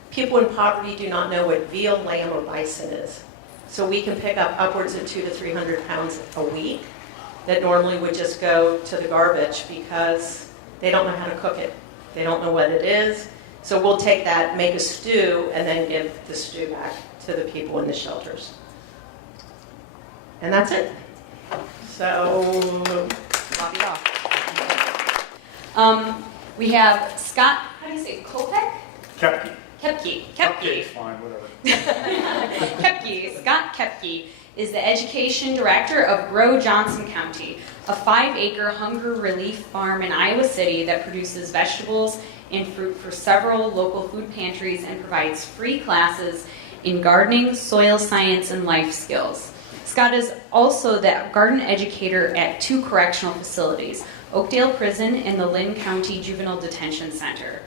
People in poverty do not know what veal, lamb, or bison is. So we can pick up upwards of 200 to 300 pounds a week that normally would just go to the garbage because they don't know how to cook it. They don't know what it is. So we'll take that, make a stew, and then give the stew back to the people in the shelters. And that's it. So, love you all. We have Scott, how do you say, Koepke? Koepke. Koepke. Fine, whatever. Koepke, Scott Koepke, is the Education Director of Grow Johnson County, a 5-acre hunger relief farm in Iowa City that produces vegetables and fruit for several local food pantries and provides free classes in gardening, soil science, and life skills. Scott is also the garden educator at 2 correctional facilities, Oakdale Prison and the Lynn County Juvenile Detention Center.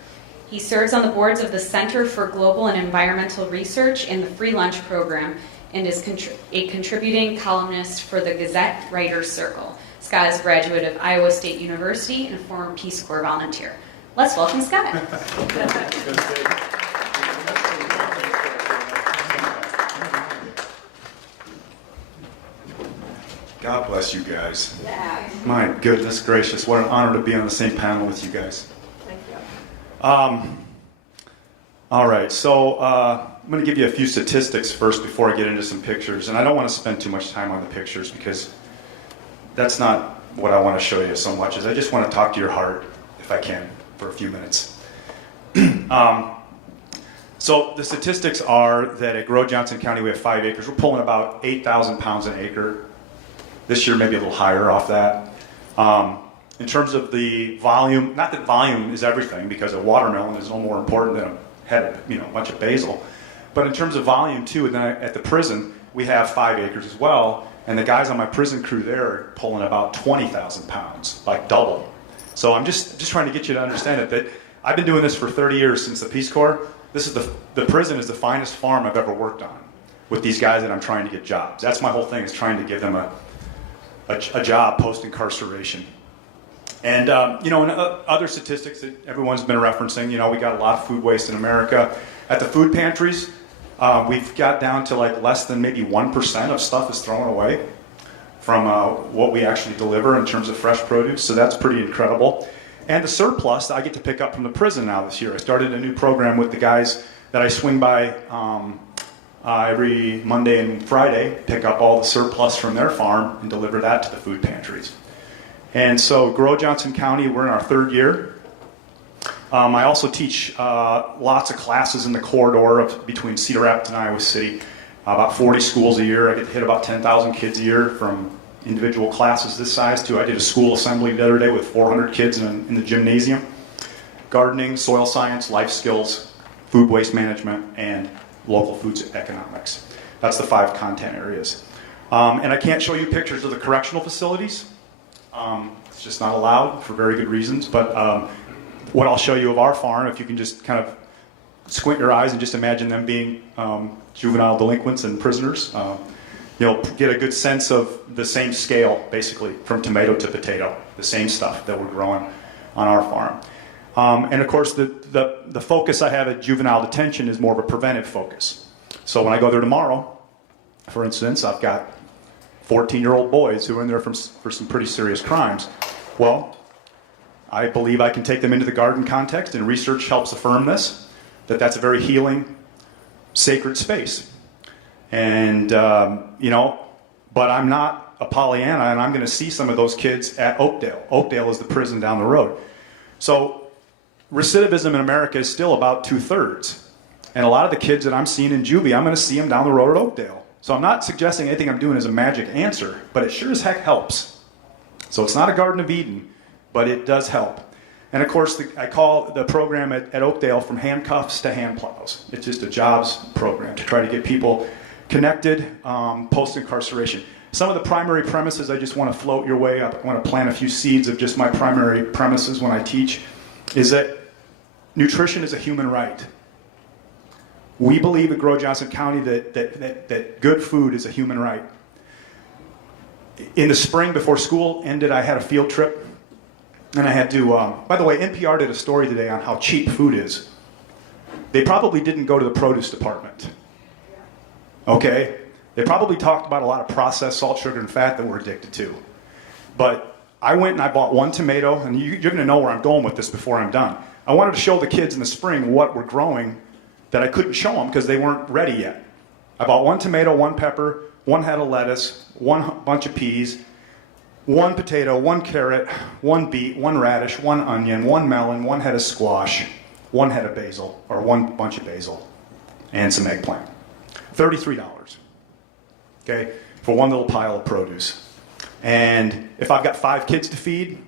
He serves on the boards of the Center for Global and Environmental Research and the Free Lunch Program and is a contributing columnist for the Gazette Writers Circle. Scott is a graduate of Iowa State University and a former Peace Corps volunteer. Let's welcome Scott. God bless you guys. Yeah. My goodness gracious, what an honor to be on the same panel with you guys. Thank you. All right, so I'm going to give you a few statistics first before I get into some pictures. And I don't want to spend too much time on the pictures because that's not what I want to show you so much, as I just want to talk to your heart if I can. for a few minutes. So the statistics are that at Grow Johnson County we have 5 acres. We're pulling about 8,000 pounds an acre. This year maybe a little higher off that. In terms of the volume, not that volume is everything, because a watermelon is no more important than a head of, a bunch of basil. But in terms of volume too, and then at the prison we have 5 acres as well, and the guys on my prison crew there are pulling about 20,000 pounds, like double. So I'm just trying to get you to understand it, that I've been doing this for 30 years since the Peace Corps. This is the prison is the finest farm I've ever worked on with these guys that I'm trying to get jobs. That's my whole thing, is trying to give them a job post-incarceration. And, and other statistics that everyone's been referencing, we got a lot of food waste in America. At the food pantries, we've got down to like less than maybe 1% of stuff is thrown away from what we actually deliver in terms of fresh produce. So that's pretty incredible. And the surplus I get to pick up from the prison now this year. I started a new program with the guys that I swing by every Monday and Friday, pick up all the surplus from their farm and deliver that to the food pantries. And so Grow Johnson County, we're in our 3rd year. I also teach lots of classes in the corridor between Cedar Rapids and Iowa City, about 40 schools a year. I get to hit about 10,000 kids a year from individual classes this size to I did a school assembly the other day with 400 kids in the gymnasium. Gardening, soil science, life skills, food waste management, and local foods economics. That's the 5 content areas. And I can't show you pictures of the correctional facilities. It's just not allowed for very good reasons. But what I'll show you of our farm, if you can just kind of squint your eyes and just imagine them being juvenile delinquents and prisoners, you'll get a good sense of the same scale, basically, from tomato to potato, the same stuff that we're growing on our farm. And of course, the focus I have at juvenile detention is more of a preventive focus. So when I go there tomorrow, for instance, I've got 14-year-old boys who are in there for some pretty serious crimes. Well, I believe I can take them into the garden context, and research helps affirm this, that's a very healing, sacred space. And, but I'm not a Pollyanna, and I'm going to see some of those kids at Oakdale. Oakdale is the prison down the road. So recidivism in America is still about 2/3. And a lot of the kids that I'm seeing in juvie, I'm going to see them down the road at Oakdale. So I'm not suggesting anything I'm doing is a magic answer, but it sure as heck helps. So it's not a Garden of Eden, but it does help. And of course, I call the program at Oakdale From Handcuffs to Hand Plows. It's just a jobs program to try to get people connected post-incarceration. Some of the primary premises I just want to float your way up. I want to plant a few seeds of just my primary premises when I teach, is that nutrition is a human right. We believe at Grow Johnson County that good food is a human right. In the spring before school ended, I had a field trip, and I had to, by the way, NPR did a story today on how cheap food is. They probably didn't go to the produce department. Okay? They probably talked about a lot of processed salt, sugar, and fat that we're addicted to. But I went and I bought 1 tomato, and you're going to know where I'm going with this before I'm done. I wanted to show the kids in the spring what we're growing that I couldn't show them because they weren't ready yet. I bought 1 tomato, 1 pepper, 1 head of lettuce, 1 bunch of peas, 1 potato, 1 carrot, 1 beet, 1 radish, 1 onion, 1 melon, 1 head of squash, 1 head of basil, or 1 bunch of basil, and some eggplant. $33, okay, for 1 little pile of produce. And if I've got 5 kids to feed,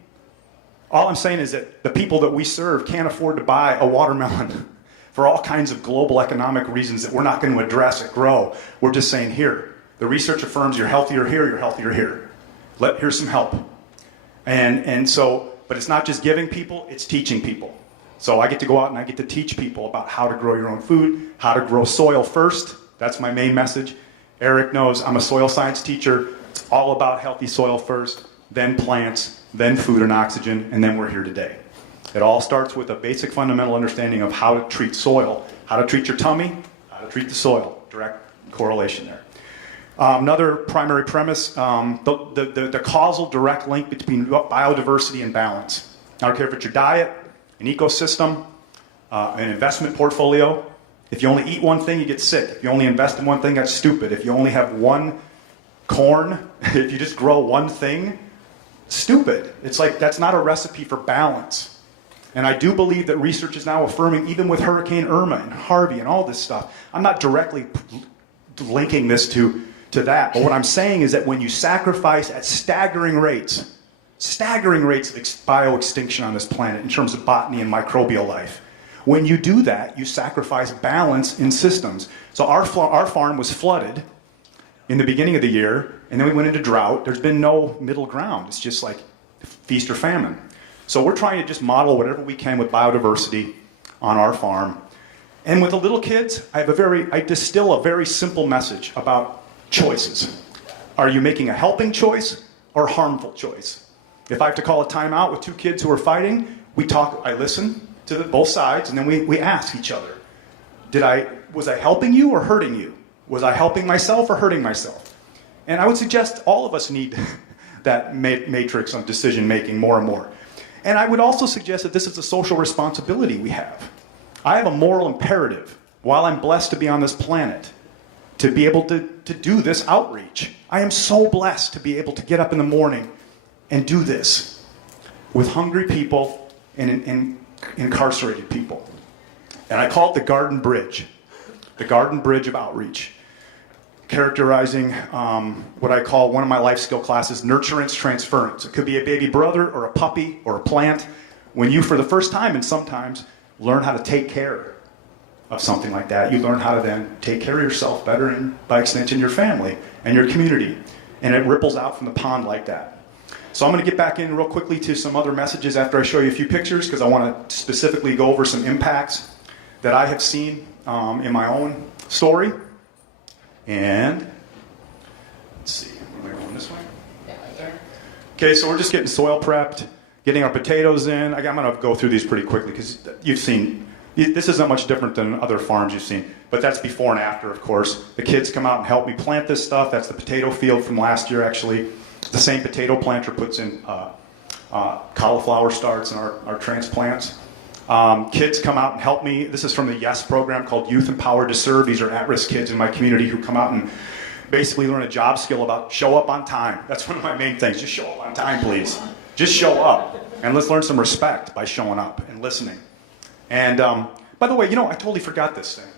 all I'm saying is that the people that we serve can't afford to buy a watermelon for all kinds of global economic reasons that we're not going to address at Grow. We're just saying, here, the research affirms you're healthier here, you're healthier here. Here's some help. And so, but it's not just giving people, it's teaching people. So I get to go out and I get to teach people about how to grow your own food, how to grow soil first. That's my main message. Eric knows I'm a soil science teacher. It's all about healthy soil first, then plants, then food and oxygen, and then we're here today. It all starts with a basic fundamental understanding of how to treat soil, how to treat your tummy, how to treat the soil. Direct correlation there. Another primary premise, the causal direct link between biodiversity and balance. I don't care if it's your diet, an ecosystem, an investment portfolio. If you only eat one thing, you get sick. If you only invest in one thing, that's stupid. If you only have 1 corn, if you just grow 1 thing, stupid. It's like that's not a recipe for balance. And I do believe that research is now affirming, even with Hurricane Irma and Harvey and all this stuff, I'm not directly linking this to that, but what I'm saying is that when you sacrifice at staggering rates of bioextinction on this planet in terms of botany and microbial life, when you do that, you sacrifice balance in systems. So our farm was flooded in the beginning of the year, and then we went into drought. There's been no middle ground. It's just like feast or famine. So we're trying to just model whatever we can with biodiversity on our farm. And with the little kids, I distill a very simple message about choices. Are you making a helping choice or a harmful choice? If I have to call a timeout with two kids who are fighting, I listen to both sides, and then we ask each other, was I helping you or hurting you? Was I helping myself or hurting myself? And I would suggest all of us need that matrix of decision making more and more. And I would also suggest that this is a social responsibility we have. I have a moral imperative, while I'm blessed to be on this planet, to be able to do this outreach. I am so blessed to be able to get up in the morning and do this with hungry people and incarcerated people. And I call it the Garden Bridge of outreach, characterizing what I call one of my life skill classes, nurturance transference. It could be a baby brother or a puppy or a plant. When you, for the first time and sometimes, learn how to take care of something like that, you learn how to then take care of yourself better and, by extension, your family and your community. And it ripples out from the pond like that. So I'm going to get back in real quickly to some other messages after I show you a few pictures, because I want to specifically go over some impacts that I have seen in my own story. And let's see, am I going this way? Yeah, right there. Okay, so we're just getting soil prepped, getting our potatoes in. I'm going to go through these pretty quickly because you've seen, this isn't much different than other farms you've seen, but that's before and after, of course. The kids come out and help me plant this stuff. That's the potato field from last year, actually. The same potato planter puts in cauliflower starts in our transplants. Kids come out and help me. This is from the YES program called Youth Empowered to Serve. These are at-risk kids in my community who come out and basically learn a job skill about show up on time. That's one of my main things. Just show up on time, please. Just show up. And let's learn some respect by showing up and listening. And by the way, I totally forgot this thing.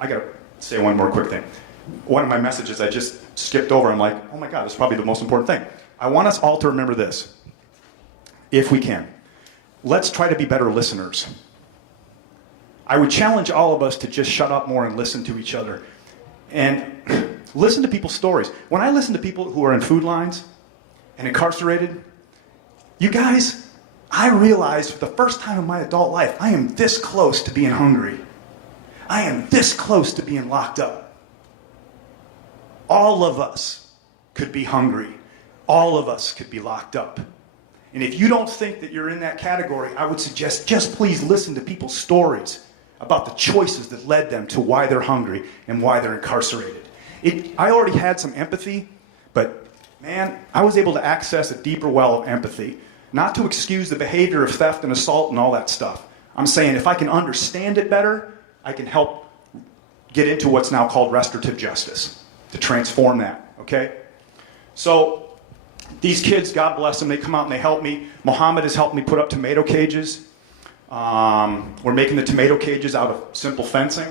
I gotta say one more quick thing. One of my messages I just skipped over. I'm like, oh my God, this is probably the most important thing. I want us all to remember this, if we can. Let's try to be better listeners. I would challenge all of us to just shut up more and listen to each other. And listen to people's stories. When I listen to people who are in food lines and incarcerated, you guys, I realized for the first time in my adult life, I am this close to being hungry. I am this close to being locked up. All of us could be hungry. All of us could be locked up. And if you don't think that you're in that category, I would suggest just please listen to people's stories about the choices that led them to why they're hungry and why they're incarcerated. I already had some empathy, but man, I was able to access a deeper well of empathy. Not to excuse the behavior of theft and assault and all that stuff. I'm saying if I can understand it better, I can help get into what's now called restorative justice, to transform that, okay? So these kids, God bless them, they come out and they help me. Mohammed has helped me put up tomato cages. We're making the tomato cages out of simple fencing.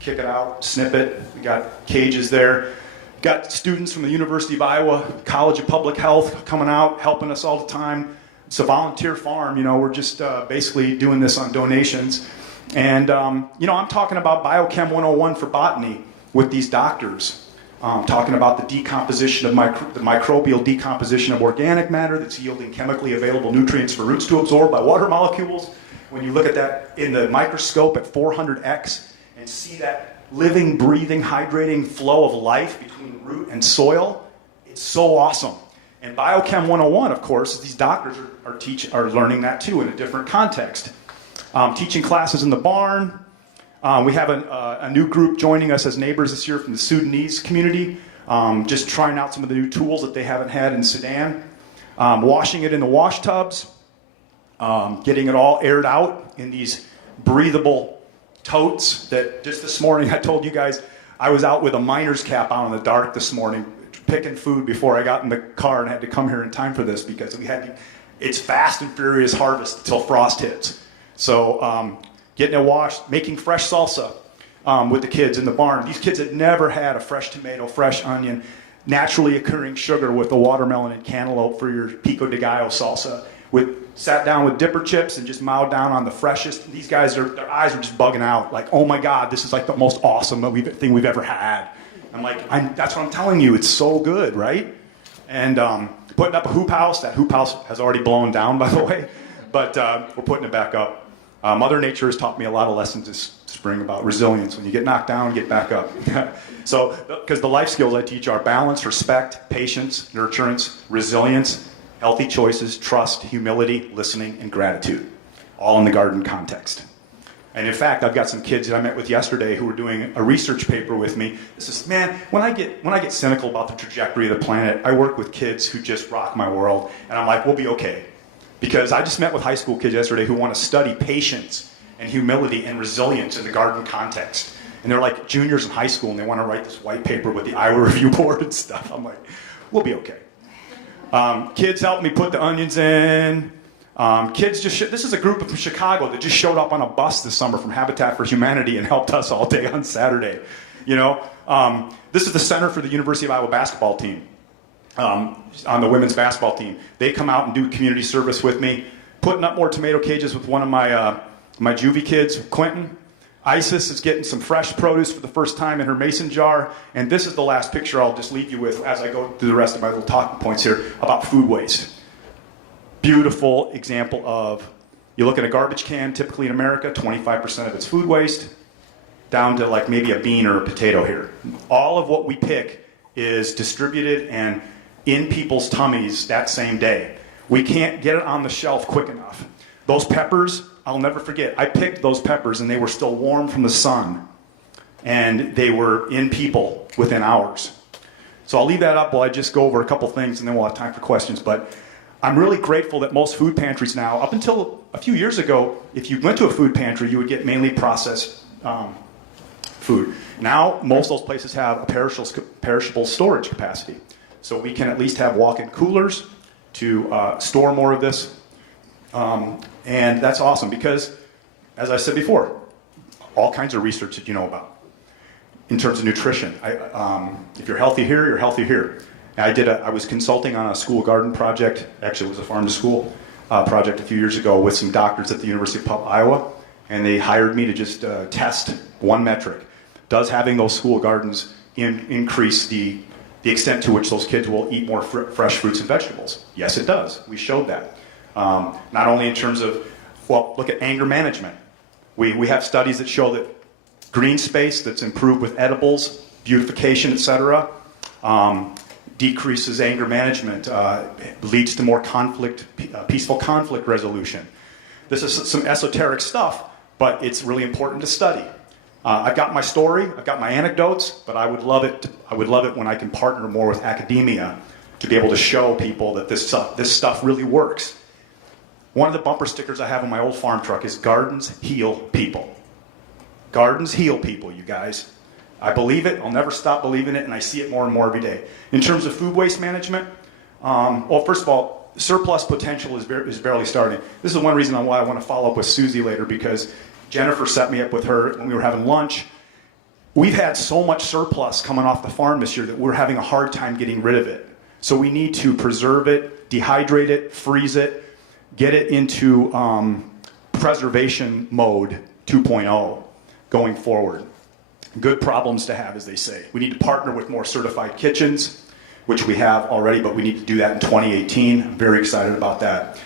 Kick it out, snip it. We got cages there. Got students from the University of Iowa, College of Public Health coming out, helping us all the time. It's a volunteer farm, we're just basically doing this on donations. And, I'm talking about Biochem 101 for botany with these doctors. Talking about the decomposition of the microbial decomposition of organic matter that's yielding chemically available nutrients for roots to absorb by water molecules. When you look at that in the microscope at 400x and see that living, breathing, hydrating flow of life between root and soil, it's so awesome. And Biochem 101, of course, these doctors are learning that too in a different context. Teaching classes in the barn. We have a new group joining us as neighbors this year from the Sudanese community, just trying out some of the new tools that they haven't had in Sudan. Washing it in the wash tubs, getting it all aired out in these breathable totes that just this morning I told you guys I was out with a miner's cap out in the dark this morning picking food before I got in the car and had to come here in time for this because it's fast and furious harvest until frost hits. So getting it washed, making fresh salsa with the kids in the barn. These kids had never had a fresh tomato, fresh onion, naturally occurring sugar with the watermelon and cantaloupe for your pico de gallo salsa. Sat down with dipper chips and just mowed down on the freshest. These guys, their eyes are just bugging out. Like, oh my God, this is like the most awesome thing we've ever had. I'm like, that's what I'm telling you. It's so good, right? And putting up a hoop house. That hoop house has already blown down, by the way. But we're putting it back up. Mother Nature has taught me a lot of lessons this spring about resilience. When you get knocked down, get back up. So, because the life skills I teach are balance, respect, patience, nurturance, resilience, healthy choices, trust, humility, listening, and gratitude, all in the garden context. And in fact, I've got some kids that I met with yesterday who were doing a research paper with me. This is, man, when I get cynical about the trajectory of the planet, I work with kids who just rock my world, and I'm like, we'll be okay. Because I just met with high school kids yesterday who want to study patience and humility and resilience in the garden context. And they're like juniors in high school, and they want to write this white paper with the Iowa Review Board and stuff. I'm like, we'll be okay. Kids helped me put the onions in. This is a group from Chicago that just showed up on a bus this summer from Habitat for Humanity and helped us all day on Saturday. This is the center for the University of Iowa basketball team, on the women's basketball team. They come out and do community service with me, putting up more tomato cages with one of my juvie kids, Quentin. Isis is getting some fresh produce for the first time in her mason jar. And this is the last picture I'll just leave you with as I go through the rest of my little talking points here about food waste. Beautiful example of, you look at a garbage can, typically in America, 25% of it's food waste, down to like maybe a bean or a potato here. All of what we pick is distributed and in people's tummies that same day. We can't get it on the shelf quick enough. Those peppers, I'll never forget. I picked those peppers and they were still warm from the sun. And they were in people within hours. So I'll leave that up while I just go over a couple things and then we'll have time for questions. But I'm really grateful that most food pantries now, up until a few years ago, if you went to a food pantry, you would get mainly processed food. Now, most of those places have a perishable storage capacity. So we can at least have walk-in coolers to store more of this. And that's awesome because, as I said before, all kinds of research that you know about in terms of nutrition. If you're healthy here, you're healthy here. I was consulting on a school garden project. Actually, it was a farm to school project a few years ago with some doctors at the University of Iowa, and they hired me to just test one metric. Does having those school gardens increase the extent to which those kids will eat more fresh fruits and vegetables? Yes, it does. We showed that. Not only in terms of, look at anger management. We have studies that show that green space that's improved with edibles, beautification, etc., decreases anger management, leads to more peaceful conflict resolution. This is some esoteric stuff, but it's really important to study. I've got my story, I've got my anecdotes, but I would love it when I can partner more with academia to be able to show people that this stuff really works. One of the bumper stickers I have on my old farm truck is "Gardens heal people." Gardens heal people, you guys. I believe it. I'll never stop believing it, and I see it more and more every day. In terms of food waste management, first of all, surplus potential is barely starting. This is one reason why I want to follow up with Suzy later, because Jennifer set me up with her when we were having lunch. We've had so much surplus coming off the farm this year that we're having a hard time getting rid of it. So we need to preserve it, dehydrate it, freeze it, get it into preservation mode 2.0 going forward. Good problems to have, as they say. We need to partner with more certified kitchens, which we have already, but we need to do that in 2018. I'm very excited about that.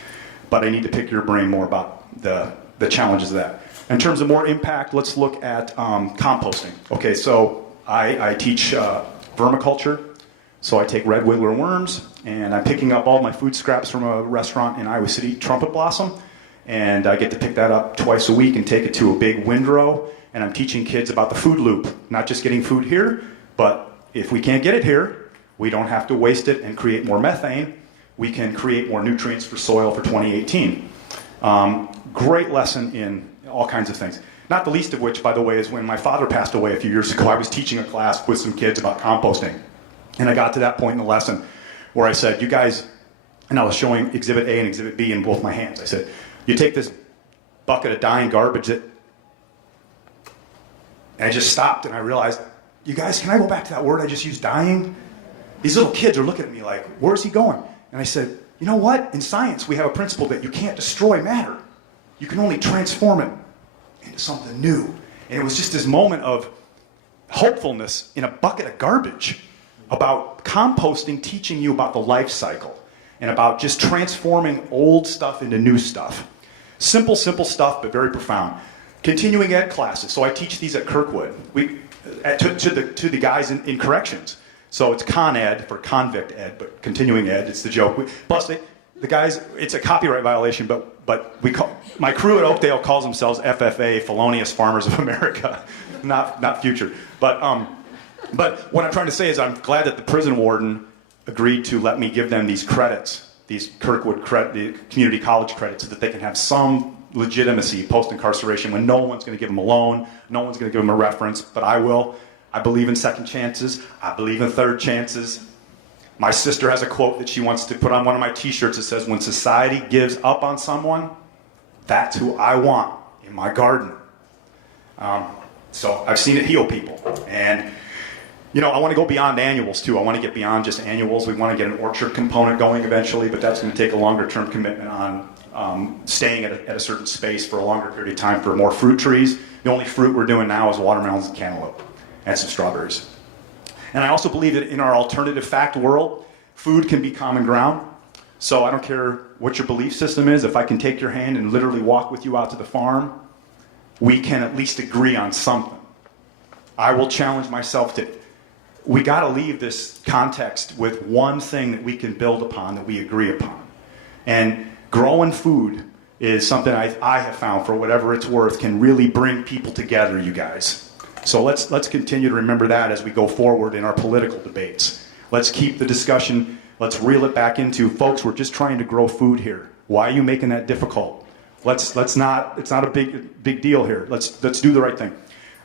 But I need to pick your brain more about the challenges of that. In terms of more impact, let's look at composting. Okay, so I teach vermiculture. So I take red wiggler worms, and I'm picking up all my food scraps from a restaurant in Iowa City, Trumpet Blossom, and I get to pick that up twice a week and take it to a big windrow, and I'm teaching kids about the food loop, not just getting food here, but if we can't get it here, we don't have to waste it and create more methane. We can create more nutrients for soil for 2018. Great lesson in all kinds of things. Not the least of which, by the way, is when my father passed away a few years ago, I was teaching a class with some kids about composting. And I got to that point in the lesson where I said, you guys, and I was showing Exhibit A and Exhibit B in both my hands. I said, you take this bucket of dying garbage and I just stopped and I realized, you guys, can I go back to that word I just used, dying? These little kids are looking at me like, where's he going? And I said, you know what? In science, we have a principle that you can't destroy matter. You can only transform it into something new. And it was just this moment of hopefulness in a bucket of garbage about composting, teaching you about the life cycle and about just transforming old stuff into new stuff. Simple stuff, but very profound. Continuing ed classes. So I teach these at Kirkwood. To the guys in corrections. So it's con ed for convict ed, but continuing ed, it's the joke. Plus, the guys, it's a copyright violation, but my crew at Oakdale calls themselves FFA, Felonious Farmers of America, not future. But what I'm trying to say is I'm glad that the prison warden agreed to let me give them these credits, these Kirkwood the community college credits, so that they can have some legitimacy post-incarceration when no one's going to give them a loan, no one's going to give them a reference, but I will. I believe in second chances. I believe in third chances. My sister has a quote that she wants to put on one of my t-shirts that says, when society gives up on someone, that's who I want in my garden. So I've seen it heal people. And, I want to go beyond annuals, too. I want to get beyond just annuals. We want to get an orchard component going eventually, but that's going to take a longer-term commitment on staying at a certain space for a longer period of time for more fruit trees. The only fruit we're doing now is watermelons and cantaloupe and some strawberries. And I also believe that in our alternative fact world, food can be common ground. So I don't care what your belief system is. If I can take your hand and literally walk with you out to the farm, we can at least agree on something. I will challenge myself to, we got to leave this context with one thing that we can build upon, that we agree upon. And growing food is something I have found, for whatever it's worth, can really bring people together, you guys. So let's continue to remember that as we go forward in our political debates. Let's keep the discussion, let's reel it back into, folks, we're just trying to grow food here. Why are you making that difficult? Let's not, it's not a big deal here. Let's do the right thing.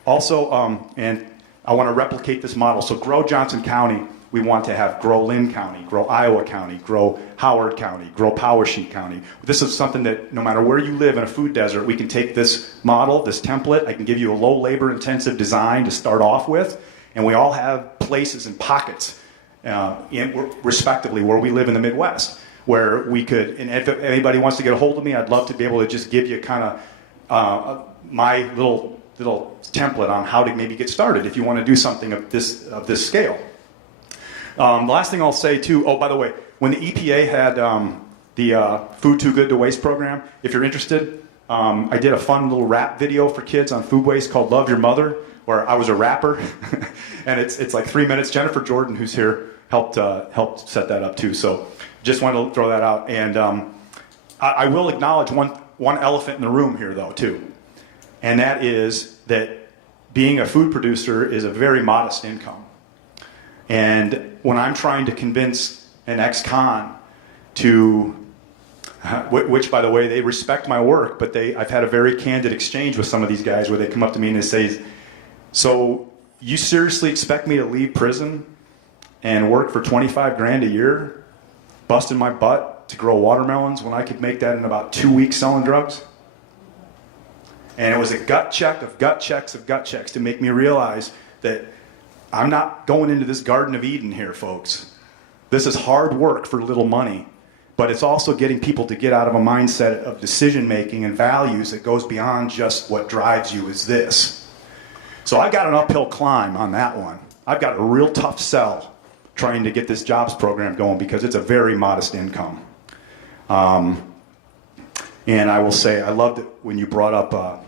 Also, and I want to replicate this model. So grow Johnson County, we want to have grow Lynn County, grow Iowa County, grow Howard County, grow Powesheet County. This is something that no matter where you live in a food desert, we can take this model, this template, I can give you a low labor intensive design to start off with, and we all have places and pockets, respectively, where we live in the Midwest, where we could, and if anybody wants to get a hold of me, I'd love to be able to just give you kind of my little template on how to maybe get started if you want to do something of this scale. The last thing I'll say, too, oh, by the way, when the EPA had the Food Too Good to Waste program, if you're interested, I did a fun little rap video for kids on food waste called Love Your Mother, where I was a rapper, and it's like 3 minutes. Jennifer Jordan, who's here, helped set that up, too. So just wanted to throw that out. And I will acknowledge one elephant in the room here, though, too, and that is that being a food producer is a very modest income. And when I'm trying to convince an ex-con to, which by the way, they respect my work, but I've had a very candid exchange with some of these guys where they come up to me and they say, so you seriously expect me to leave prison and work for 25 grand a year, busting my butt to grow watermelons when I could make that in about 2 weeks selling drugs? And it was a gut check of gut checks of gut checks to make me realize that I'm not going into this Garden of Eden here, folks. This is hard work for little money, but it's also getting people to get out of a mindset of decision-making and values that goes beyond just what drives you is this. So I got an uphill climb on that one. I've got a real tough sell trying to get this jobs program going because it's a very modest income. And I will say, I loved it when you brought up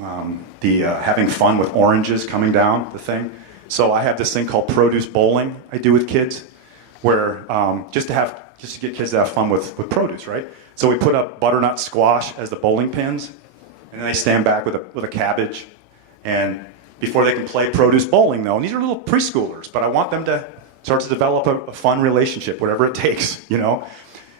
having fun with oranges coming down the thing. So I have this thing called produce bowling I do with kids, where just to get kids to have fun with produce, right? So we put up butternut squash as the bowling pins, and then they stand back with a cabbage. And before they can play produce bowling, though, and these are little preschoolers, but I want them to start to develop a fun relationship, whatever it takes,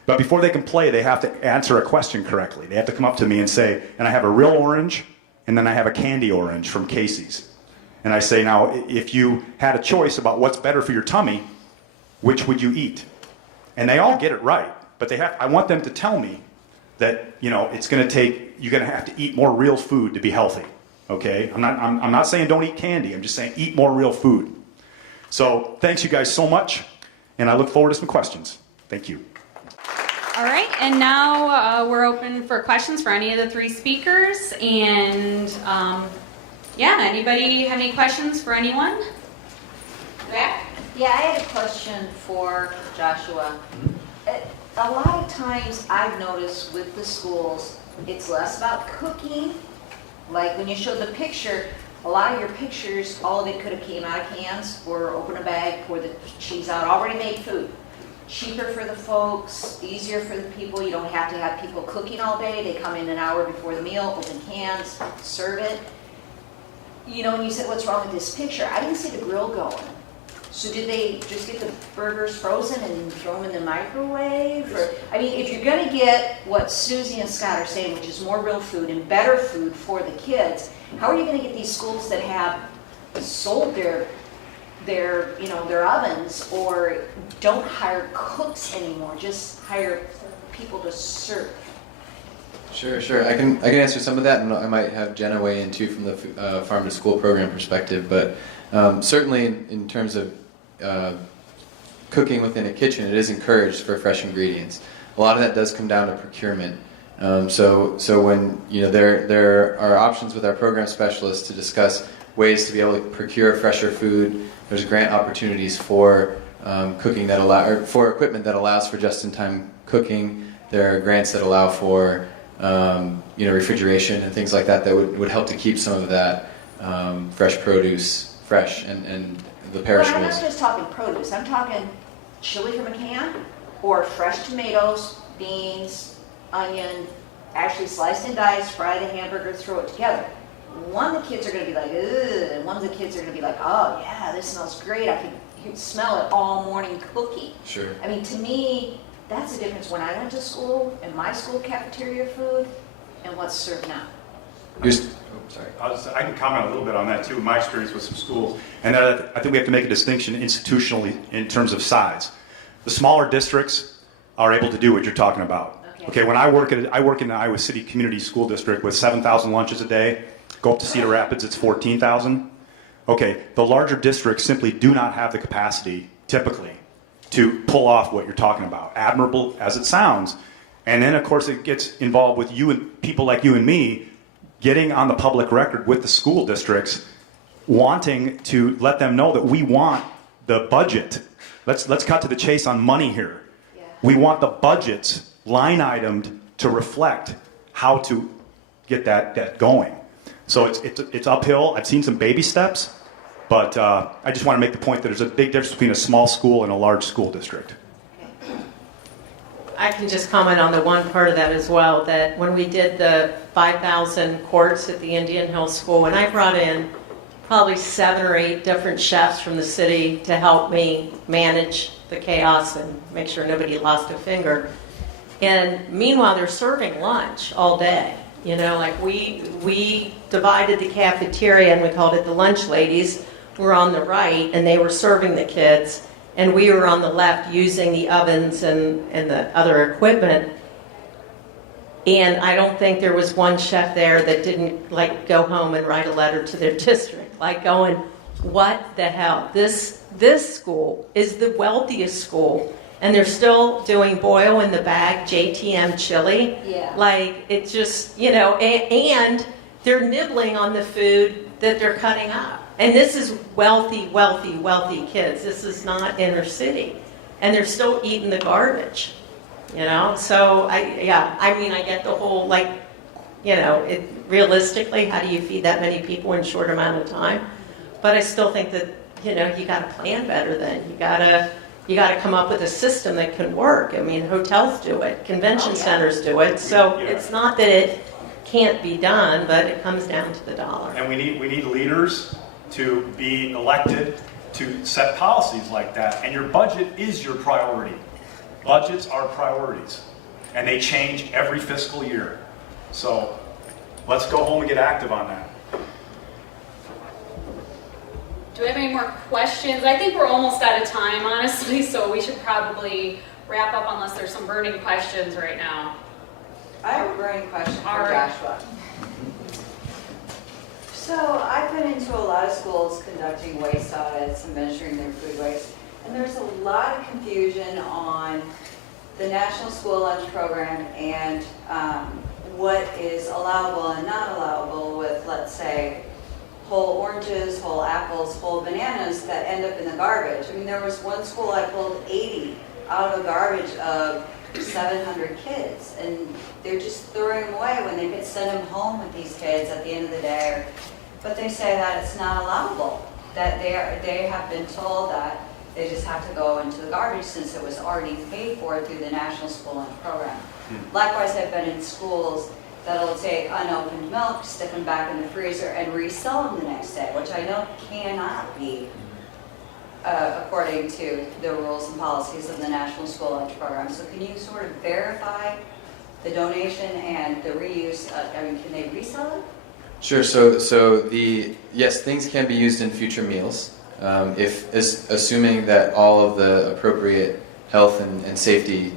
But before they can play, they have to answer a question correctly. They have to come up to me and say, and I have a real orange, and then I have a candy orange from Casey's. And I say, now, if you had a choice about what's better for your tummy, which would you eat? And they all get it right, but I want them to tell me that, you know, it's going to take, you're going to have to eat more real food to be healthy. Okay? I'm not saying don't eat candy. I'm just saying eat more real food. So thanks you guys so much, and I look forward to some questions. Thank you. All right, and now we're open for questions for any of the three speakers. And yeah, anybody have any questions for anyone? Zach? Yeah, I had a question for Joshua. A lot of times I've noticed with the schools, it's less about cooking. Like when you showed the picture, a lot of your pictures, all of it could have came out of cans or open a bag, pour the cheese out, already made food. Cheaper for the folks, easier for the people. You don't have to have people cooking all day. They come in an hour before the meal, open cans, serve it. You know, when you said, what's wrong with this picture? I didn't see the grill going. So did they just get the burgers frozen and throw them in the microwave? Or, I mean, if you're going to get what Susie and Scott are saying, which is more real food and better food for the kids, how are you going to get these schools that have sold their ovens or don't hire cooks anymore, just hire people to serve? Sure. I can answer some of that, and I might have Jenna weigh in too from the farm to school program perspective. But certainly in terms of cooking within a kitchen, it is encouraged for fresh ingredients. A lot of that does come down to procurement. So when there are options with our program specialists to discuss ways to be able to procure fresher food. There's grant opportunities for cooking that for equipment that allows for just-in-time cooking. There are grants that allow for refrigeration and things like that would help to keep some of that fresh produce fresh and the perishables. Well, I'm not just talking produce. I'm talking chili from a can or fresh tomatoes, beans, onion, actually sliced and diced, fry the hamburger, throw it together. One, the kids are going to be like, ugh, and one of the kids are going to be like, oh yeah, this smells great. I can smell it all morning cooking. Sure. I mean, to me, that's the difference when I went to school and my school cafeteria food and what's served now. Sorry. I can comment a little bit on that too, my experience with some schools. And I think we have to make a distinction institutionally in terms of size. The smaller districts are able to do what you're talking about. Okay, when I work in the Iowa City Community School District with 7,000 lunches a day. Go up to Cedar Rapids, it's 14,000. Okay, the larger districts simply do not have the capacity, typically, to pull off what you're talking about, admirable as it sounds. And then, of course, it gets involved with you and people like you and me getting on the public record with the school districts, wanting to let them know that we want the budget. Let's cut to the chase on money here. Yeah. We want the budgets line itemed to reflect how to get that going. So it's uphill. I've seen some baby steps, but I just want to make the point that there's a big difference between a small school and a large school district. I can just comment on the one part of that as well, that when we did the 5,000 quarts at the Indian Hill School, and I brought in probably 7 or 8 different chefs from the city to help me manage the chaos and make sure nobody lost a finger. And meanwhile, they're serving lunch all day. You know, like we divided the cafeteria and we called it the lunch ladies. We're on the right and they were serving the kids. And we were on the left using the ovens and the other equipment. And I don't think there was one chef there that didn't go home and write a letter to their district. going, what the hell? This school is the wealthiest school. And they're still doing boil in the bag, JTM chili. Yeah. It's just, and they're nibbling on the food that they're cutting up. And this is wealthy, wealthy, wealthy kids. This is not inner city. And they're still eating the garbage, So, I get the whole, realistically, how do you feed that many people in a short amount of time? But I still think that, you got to plan better then. You got to come up with a system that can work. I mean, hotels do it, convention centers do it. So it's not that it can't be done, but it comes down to the dollar. And we need leaders to be elected to set policies like that. And your budget is your priority. Budgets are priorities, and they change every fiscal year. So let's go home and get active on that. Do we have any more questions? I think we're almost out of time, honestly, so we should probably wrap up unless there's some burning questions right now. I have a burning question for All right. Joshua. So I've been into a lot of schools conducting waste audits and measuring their food waste, and there's a lot of confusion on the National School Lunch Program and what is allowable and not allowable with, let's say, whole oranges, whole apples, whole bananas that end up in the garbage. I mean, there was one school I pulled 80 out of a garbage of 700 kids, and they're just throwing them away when they could send them home with these kids at the end of the day. But they say that it's not allowable, that they have been told that they just have to go into the garbage since it was already paid for through the National School Lunch Program. Likewise, I've been in schools that'll take unopened milk, stick them back in the freezer, and resell them the next day, which I know cannot be according to the rules and policies of the National School Lunch Program. So can you sort of verify the donation and the reuse? Can they resell it? Sure. Yes, things can be used in future meals, assuming that all of the appropriate health and safety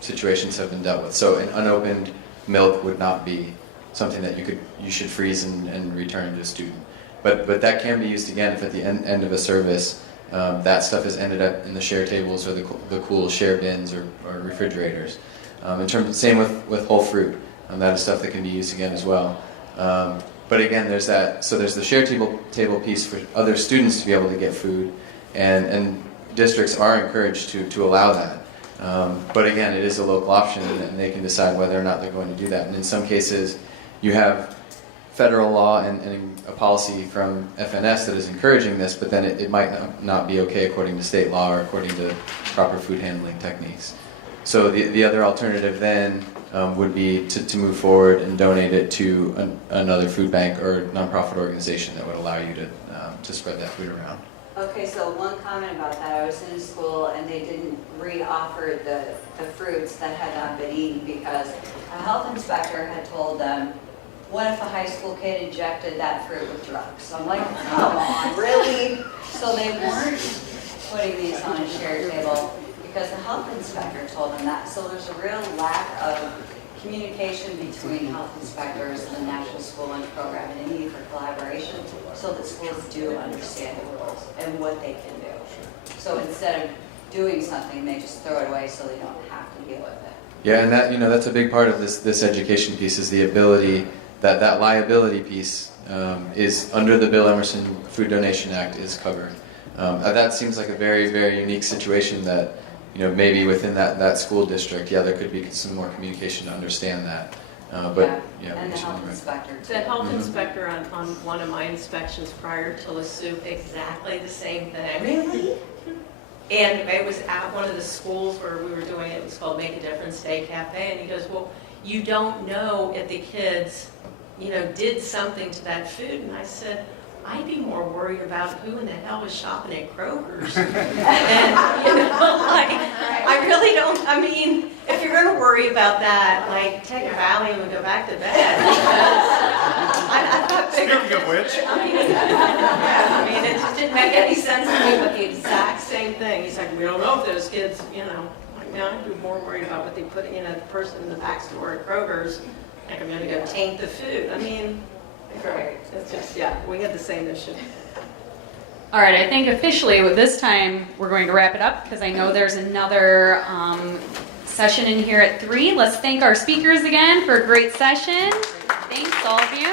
situations have been dealt with. So an unopened milk would not be something that you should freeze and return to a student. But that can be used again if at the end of a service that stuff has ended up in the share tables or the cool share bins or refrigerators. Same with whole fruit. That is stuff that can be used again as well. But again, there's the share table piece for other students to be able to get food, and districts are encouraged to allow that. But again, it is a local option, and they can decide whether or not they're going to do that. And in some cases, you have federal law and a policy from FNS that is encouraging this, but then it might not be okay according to state law or according to proper food handling techniques. So the other alternative then would be to move forward and donate it to another food bank or nonprofit organization that would allow you to spread that food around. Okay, so one comment about that. I was in a school and they didn't re-offer the fruits that had not been eaten because a health inspector had told them, what if a high school kid injected that fruit with drugs? So I'm like, come on, really? So they weren't putting these on a shared table because the health inspector told them that. So there's a real lack of communication between health inspectors and the National School Lunch Program and a need for collaboration so that schools do understand the rules and what they can do. So instead of doing something, they just throw it away so they don't have to deal with it. Yeah, and that's a big part of this education piece is the ability that liability piece is under the Bill Emerson Food Donation Act is covered. That seems like a very, very unique situation that maybe within that school district, there could be some more communication to understand that. And the health inspector too. The health inspector on one of my inspections prior to the Soupe, exactly the same thing. Really? And it was at one of the schools where we were doing it. It was called Make a Difference Day Cafe. And he goes, well, you don't know if the kids, did something to that food. And I said, I'd be more worried about who in the hell was shopping at Kroger's. And, I really don't, if you're going to worry about that, take a Valium and go back to bed. I thought Speaking of which. It just didn't make any sense to me, but the exact same thing. He's like, we don't know if those kids, I'd be more worried about what they put in a person in the back store at Kroger's. I'm going to go taint the food. It's just, we had the same issue. All right, I think officially with this time we're going to wrap it up because I know there's another session in here at 3. Let's thank our speakers again for a great session. Thanks all of you.